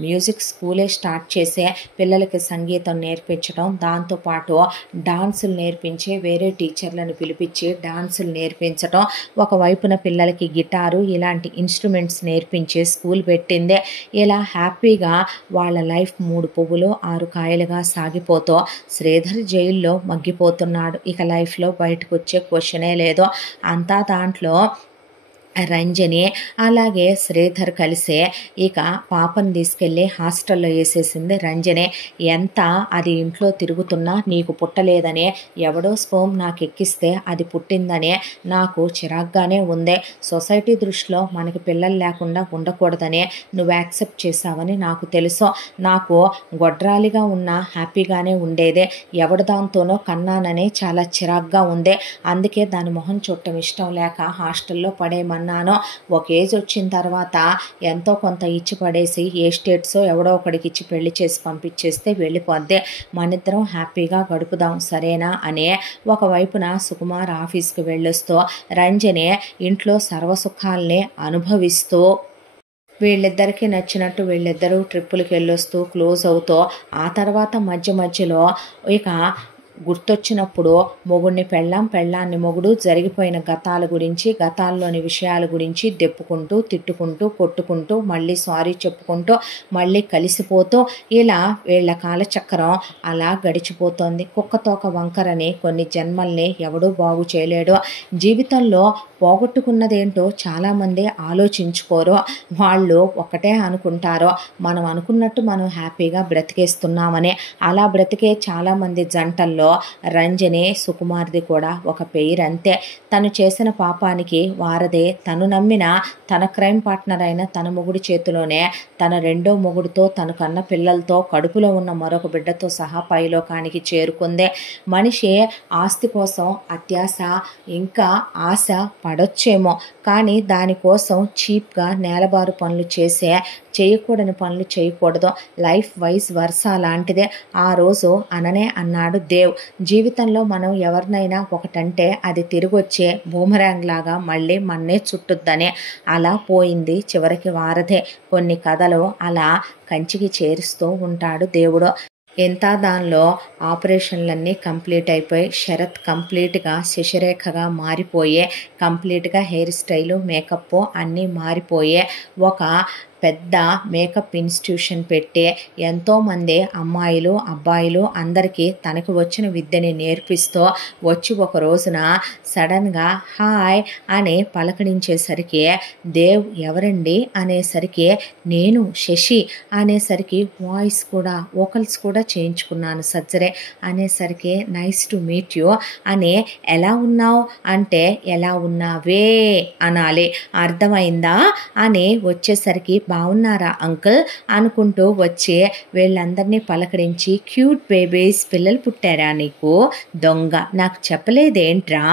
మ్యూజిక్ స్కూలే స్టార్ట్ చేసే పిల్లలకి సంగీతం నేర్పించడం, దాంతోపాటు డాన్సులు నేర్పించే వేరే టీచర్లను పిలిపించి డాన్సులు నేర్పించడం, ఒకవైపున పిల్లలకి గిటారు ఇలాంటి ఇన్స్ట్రుమెంట్స్ నేర్పించే స్కూల్ పెట్టిందే. ఇలా హ్యాపీగా వాళ్ళ లైఫ్ 3 పువ్వులు 6 కాయలుగా సాగిపోతూ శ్రీధర్ జైల్లో మగ్గిపోతున్నాడు. ఇక లైఫ్లో బయటకు వచ్చే క్వశ్చనే లేదు. అంతా దాంట్లో రంజని అలాగే శ్రీధర్ కలిసే ఇక పాపను తీసుకెళ్ళి హాస్టల్లో వేసేసింది రంజనే. ఎంత అది ఇంట్లో తిరుగుతున్నా నీకు పుట్టలేదనే, ఎవడో స్పోమ్ నాకు ఎక్కిస్తే అది పుట్టిందనే నాకు చిరాగ్గానే ఉందే. సొసైటీ దృష్టిలో మనకి పిల్లలు లేకుండా ఉండకూడదనే నువ్వు యాక్సెప్ట్ చేసావని నాకు తెలుసు. నాకు గొడ్రాలిగా ఉన్నా హ్యాపీగానే ఉండేదే, ఎవడి దాంతోనో కన్నాననే చాలా చిరాగ్గా ఉందే. అందుకే దాని మొహం చూడటం ఇష్టం లేక హాస్టల్లో పడేయమన్నాను. ఒక ఏజ్ వచ్చిన తర్వాత ఎంతో కొంత ఇచ్చి పడేసి ఏ స్టేట్సో ఎవడో ఒకడికి ఇచ్చి పెళ్లి చేసి పంపించేస్తే వెళ్ళిపోద్ది, మనిద్దరం హ్యాపీగా గడుపుదాం సరేనా అనే. ఒకవైపున సుకుమార్ ఆఫీస్కి వెళ్ళొస్తూ రంజని ఇంట్లో సర్వసుఖాల్ని అనుభవిస్తూ వీళ్ళిద్దరికీ నచ్చినట్టు వీళ్ళిద్దరూ ట్రిప్పులకి వెళ్ళొస్తూ క్లోజ్ అవుతూ ఆ తర్వాత మధ్యలో ఇక గుర్తొచ్చినప్పుడు మొగుడిని పెళ్ళాన్ని మొగుడు జరిగిపోయిన గతాల గురించి గతాల్లోని విషయాల గురించి దెప్పుకుంటూ తిట్టుకుంటూ కొట్టుకుంటూ మళ్ళీ సారీ చెప్పుకుంటూ మళ్ళీ కలిసిపోతూ ఇలా వీళ్ళ కాలచక్రం అలా గడిచిపోతోంది. కుక్కతోక వంకరని కొన్ని జన్మల్ని ఎవడూ బాగు చేయలేడు. జీవితంలో పోగొట్టుకున్నదేంటో చాలామంది ఆలోచించుకోరు. వాళ్ళు ఒకటే అనుకుంటారు, మనం అనుకున్నట్టు మనం హ్యాపీగా బ్రతికేస్తున్నామని. అలా బ్రతికే చాలామంది జంటల్లో రంజని సుకుమార్ది కూడా ఒక పేరు అంతే. తను చేసిన పాపానికి వారదే తను నమ్మిన తన క్రైమ్ పార్ట్నర్ అయిన తన మొగుడి చేతిలోనే తన రెండో మొగుడితో తను కన్న పిల్లలతో కడుపులో ఉన్న మరొక బిడ్డతో సహా పైలోకానికి చేరుకుందే. మనిషి ఆస్తి కోసం అత్యాశ ఇంకా ఆశ పడొచ్చేమో, కానీ దానికోసం చీప్గా నేలబారు పనులు చేయకూడని పనులు చేయకూడదు. లైఫ్ వైజ్ వర్సా లాంటిదే. ఆ రోజు అననే అన్నాడు దేవ్, జీవితంలో మనం ఎవరినైనా ఒకటంటే అది తిరిగి వచ్చే బూమరాంగ్ లాగా మళ్ళీ మన్నే చుట్టుద్దని. అలా పోయింది చివరికి వారధే. కొన్ని కథలు అలా కంచికి చేరుస్తూ ఉంటాడు దేవుడు. ఎంత దానిలో ఆపరేషన్లన్నీ కంప్లీట్ అయిపోయి శరత్ కంప్లీట్గా శశిరేఖగా మారిపోయే, కంప్లీట్గా హెయిర్ స్టైలు మేకప్ అన్నీ మారిపోయే ఒక పెద్ద మేకప్ ఇన్స్టిట్యూషన్ పెట్టి ఎంతోమంది అమ్మాయిలు అబ్బాయిలు అందరికీ తనకు వచ్చిన విద్యని నేర్పిస్తూ వచ్చి ఒక రోజున సడన్గా హాయ్ అని పలకరించేసరికి దేవ్ ఎవరండి అనేసరికి నేను శశి అనేసరికి వాయిస్ కూడా వోకల్స్ కూడా చేయించుకున్నాను సర్జరీ అనేసరికి నైస్ టు మీట్ యూ అని ఎలా ఉన్నావు అంటే ఎలా ఉన్నావే అనాలి, అర్థమైందా అని వచ్చేసరికి బాగున్నారా అంకుల్ అనుకుంటూ వచ్చి వీళ్ళందరినీ పలకరించి క్యూట్ బేబీస్ పిల్లలు పుట్టారా నీకు దొంగ నాకు చెప్పలేదేంట్రా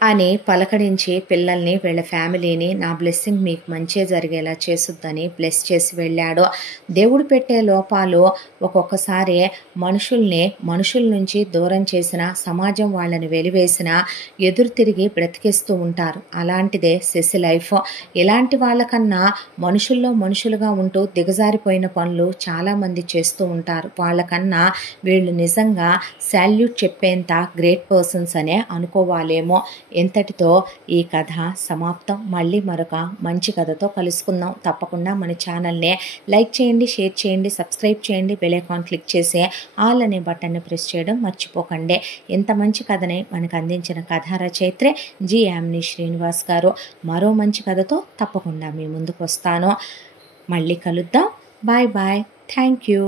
అని పలకరించి పిల్లల్ని వీళ్ళ ఫ్యామిలీని నా బ్లెస్సింగ్ మీకు మంచిగా జరిగేలా చేసుద్దని బ్లెస్ చేసి వెళ్ళాడు. దేవుడు పెట్టే లోపాలు ఒక్కొక్కసారి మనుషుల నుంచి దూరం చేసిన, సమాజం వాళ్ళని వెలివేసిన ఎదురు తిరిగి బ్రతికేస్తూ ఉంటారు. అలాంటిదే శశి లైఫ్. ఇలాంటి వాళ్ళకన్నా మనుషులుగా ఉంటూ దిగజారిపోయిన పనులు చాలామంది చేస్తూ ఉంటారు. వాళ్ళకన్నా వీళ్ళు నిజంగా శాల్యూట్ చెప్పేంత గ్రేట్ పర్సన్స్ అనే అనుకోవాలేమో. ఇంతటితో ఈ కథ సమాప్తం. మళ్ళీ మరొక మంచి కథతో కలుసుకుందాం. తప్పకుండా మన ఛానల్ని లైక్ చేయండి, షేర్ చేయండి, సబ్స్క్రైబ్ చేయండి, బెల్ ఐకాన్ క్లిక్ చేసి ఆల్ అనే బటన్ని ప్రెస్ చేయడం మర్చిపోకండి. ఇంత మంచి కథని మనకు అందించిన కథా రచయిత్రి జి యామిని శ్రీనివాస్ గారు. మరో మంచి కథతో తప్పకుండా మీ ముందుకు వస్తాను. మళ్ళీ కలుద్దాం. Bye bye. Thank you.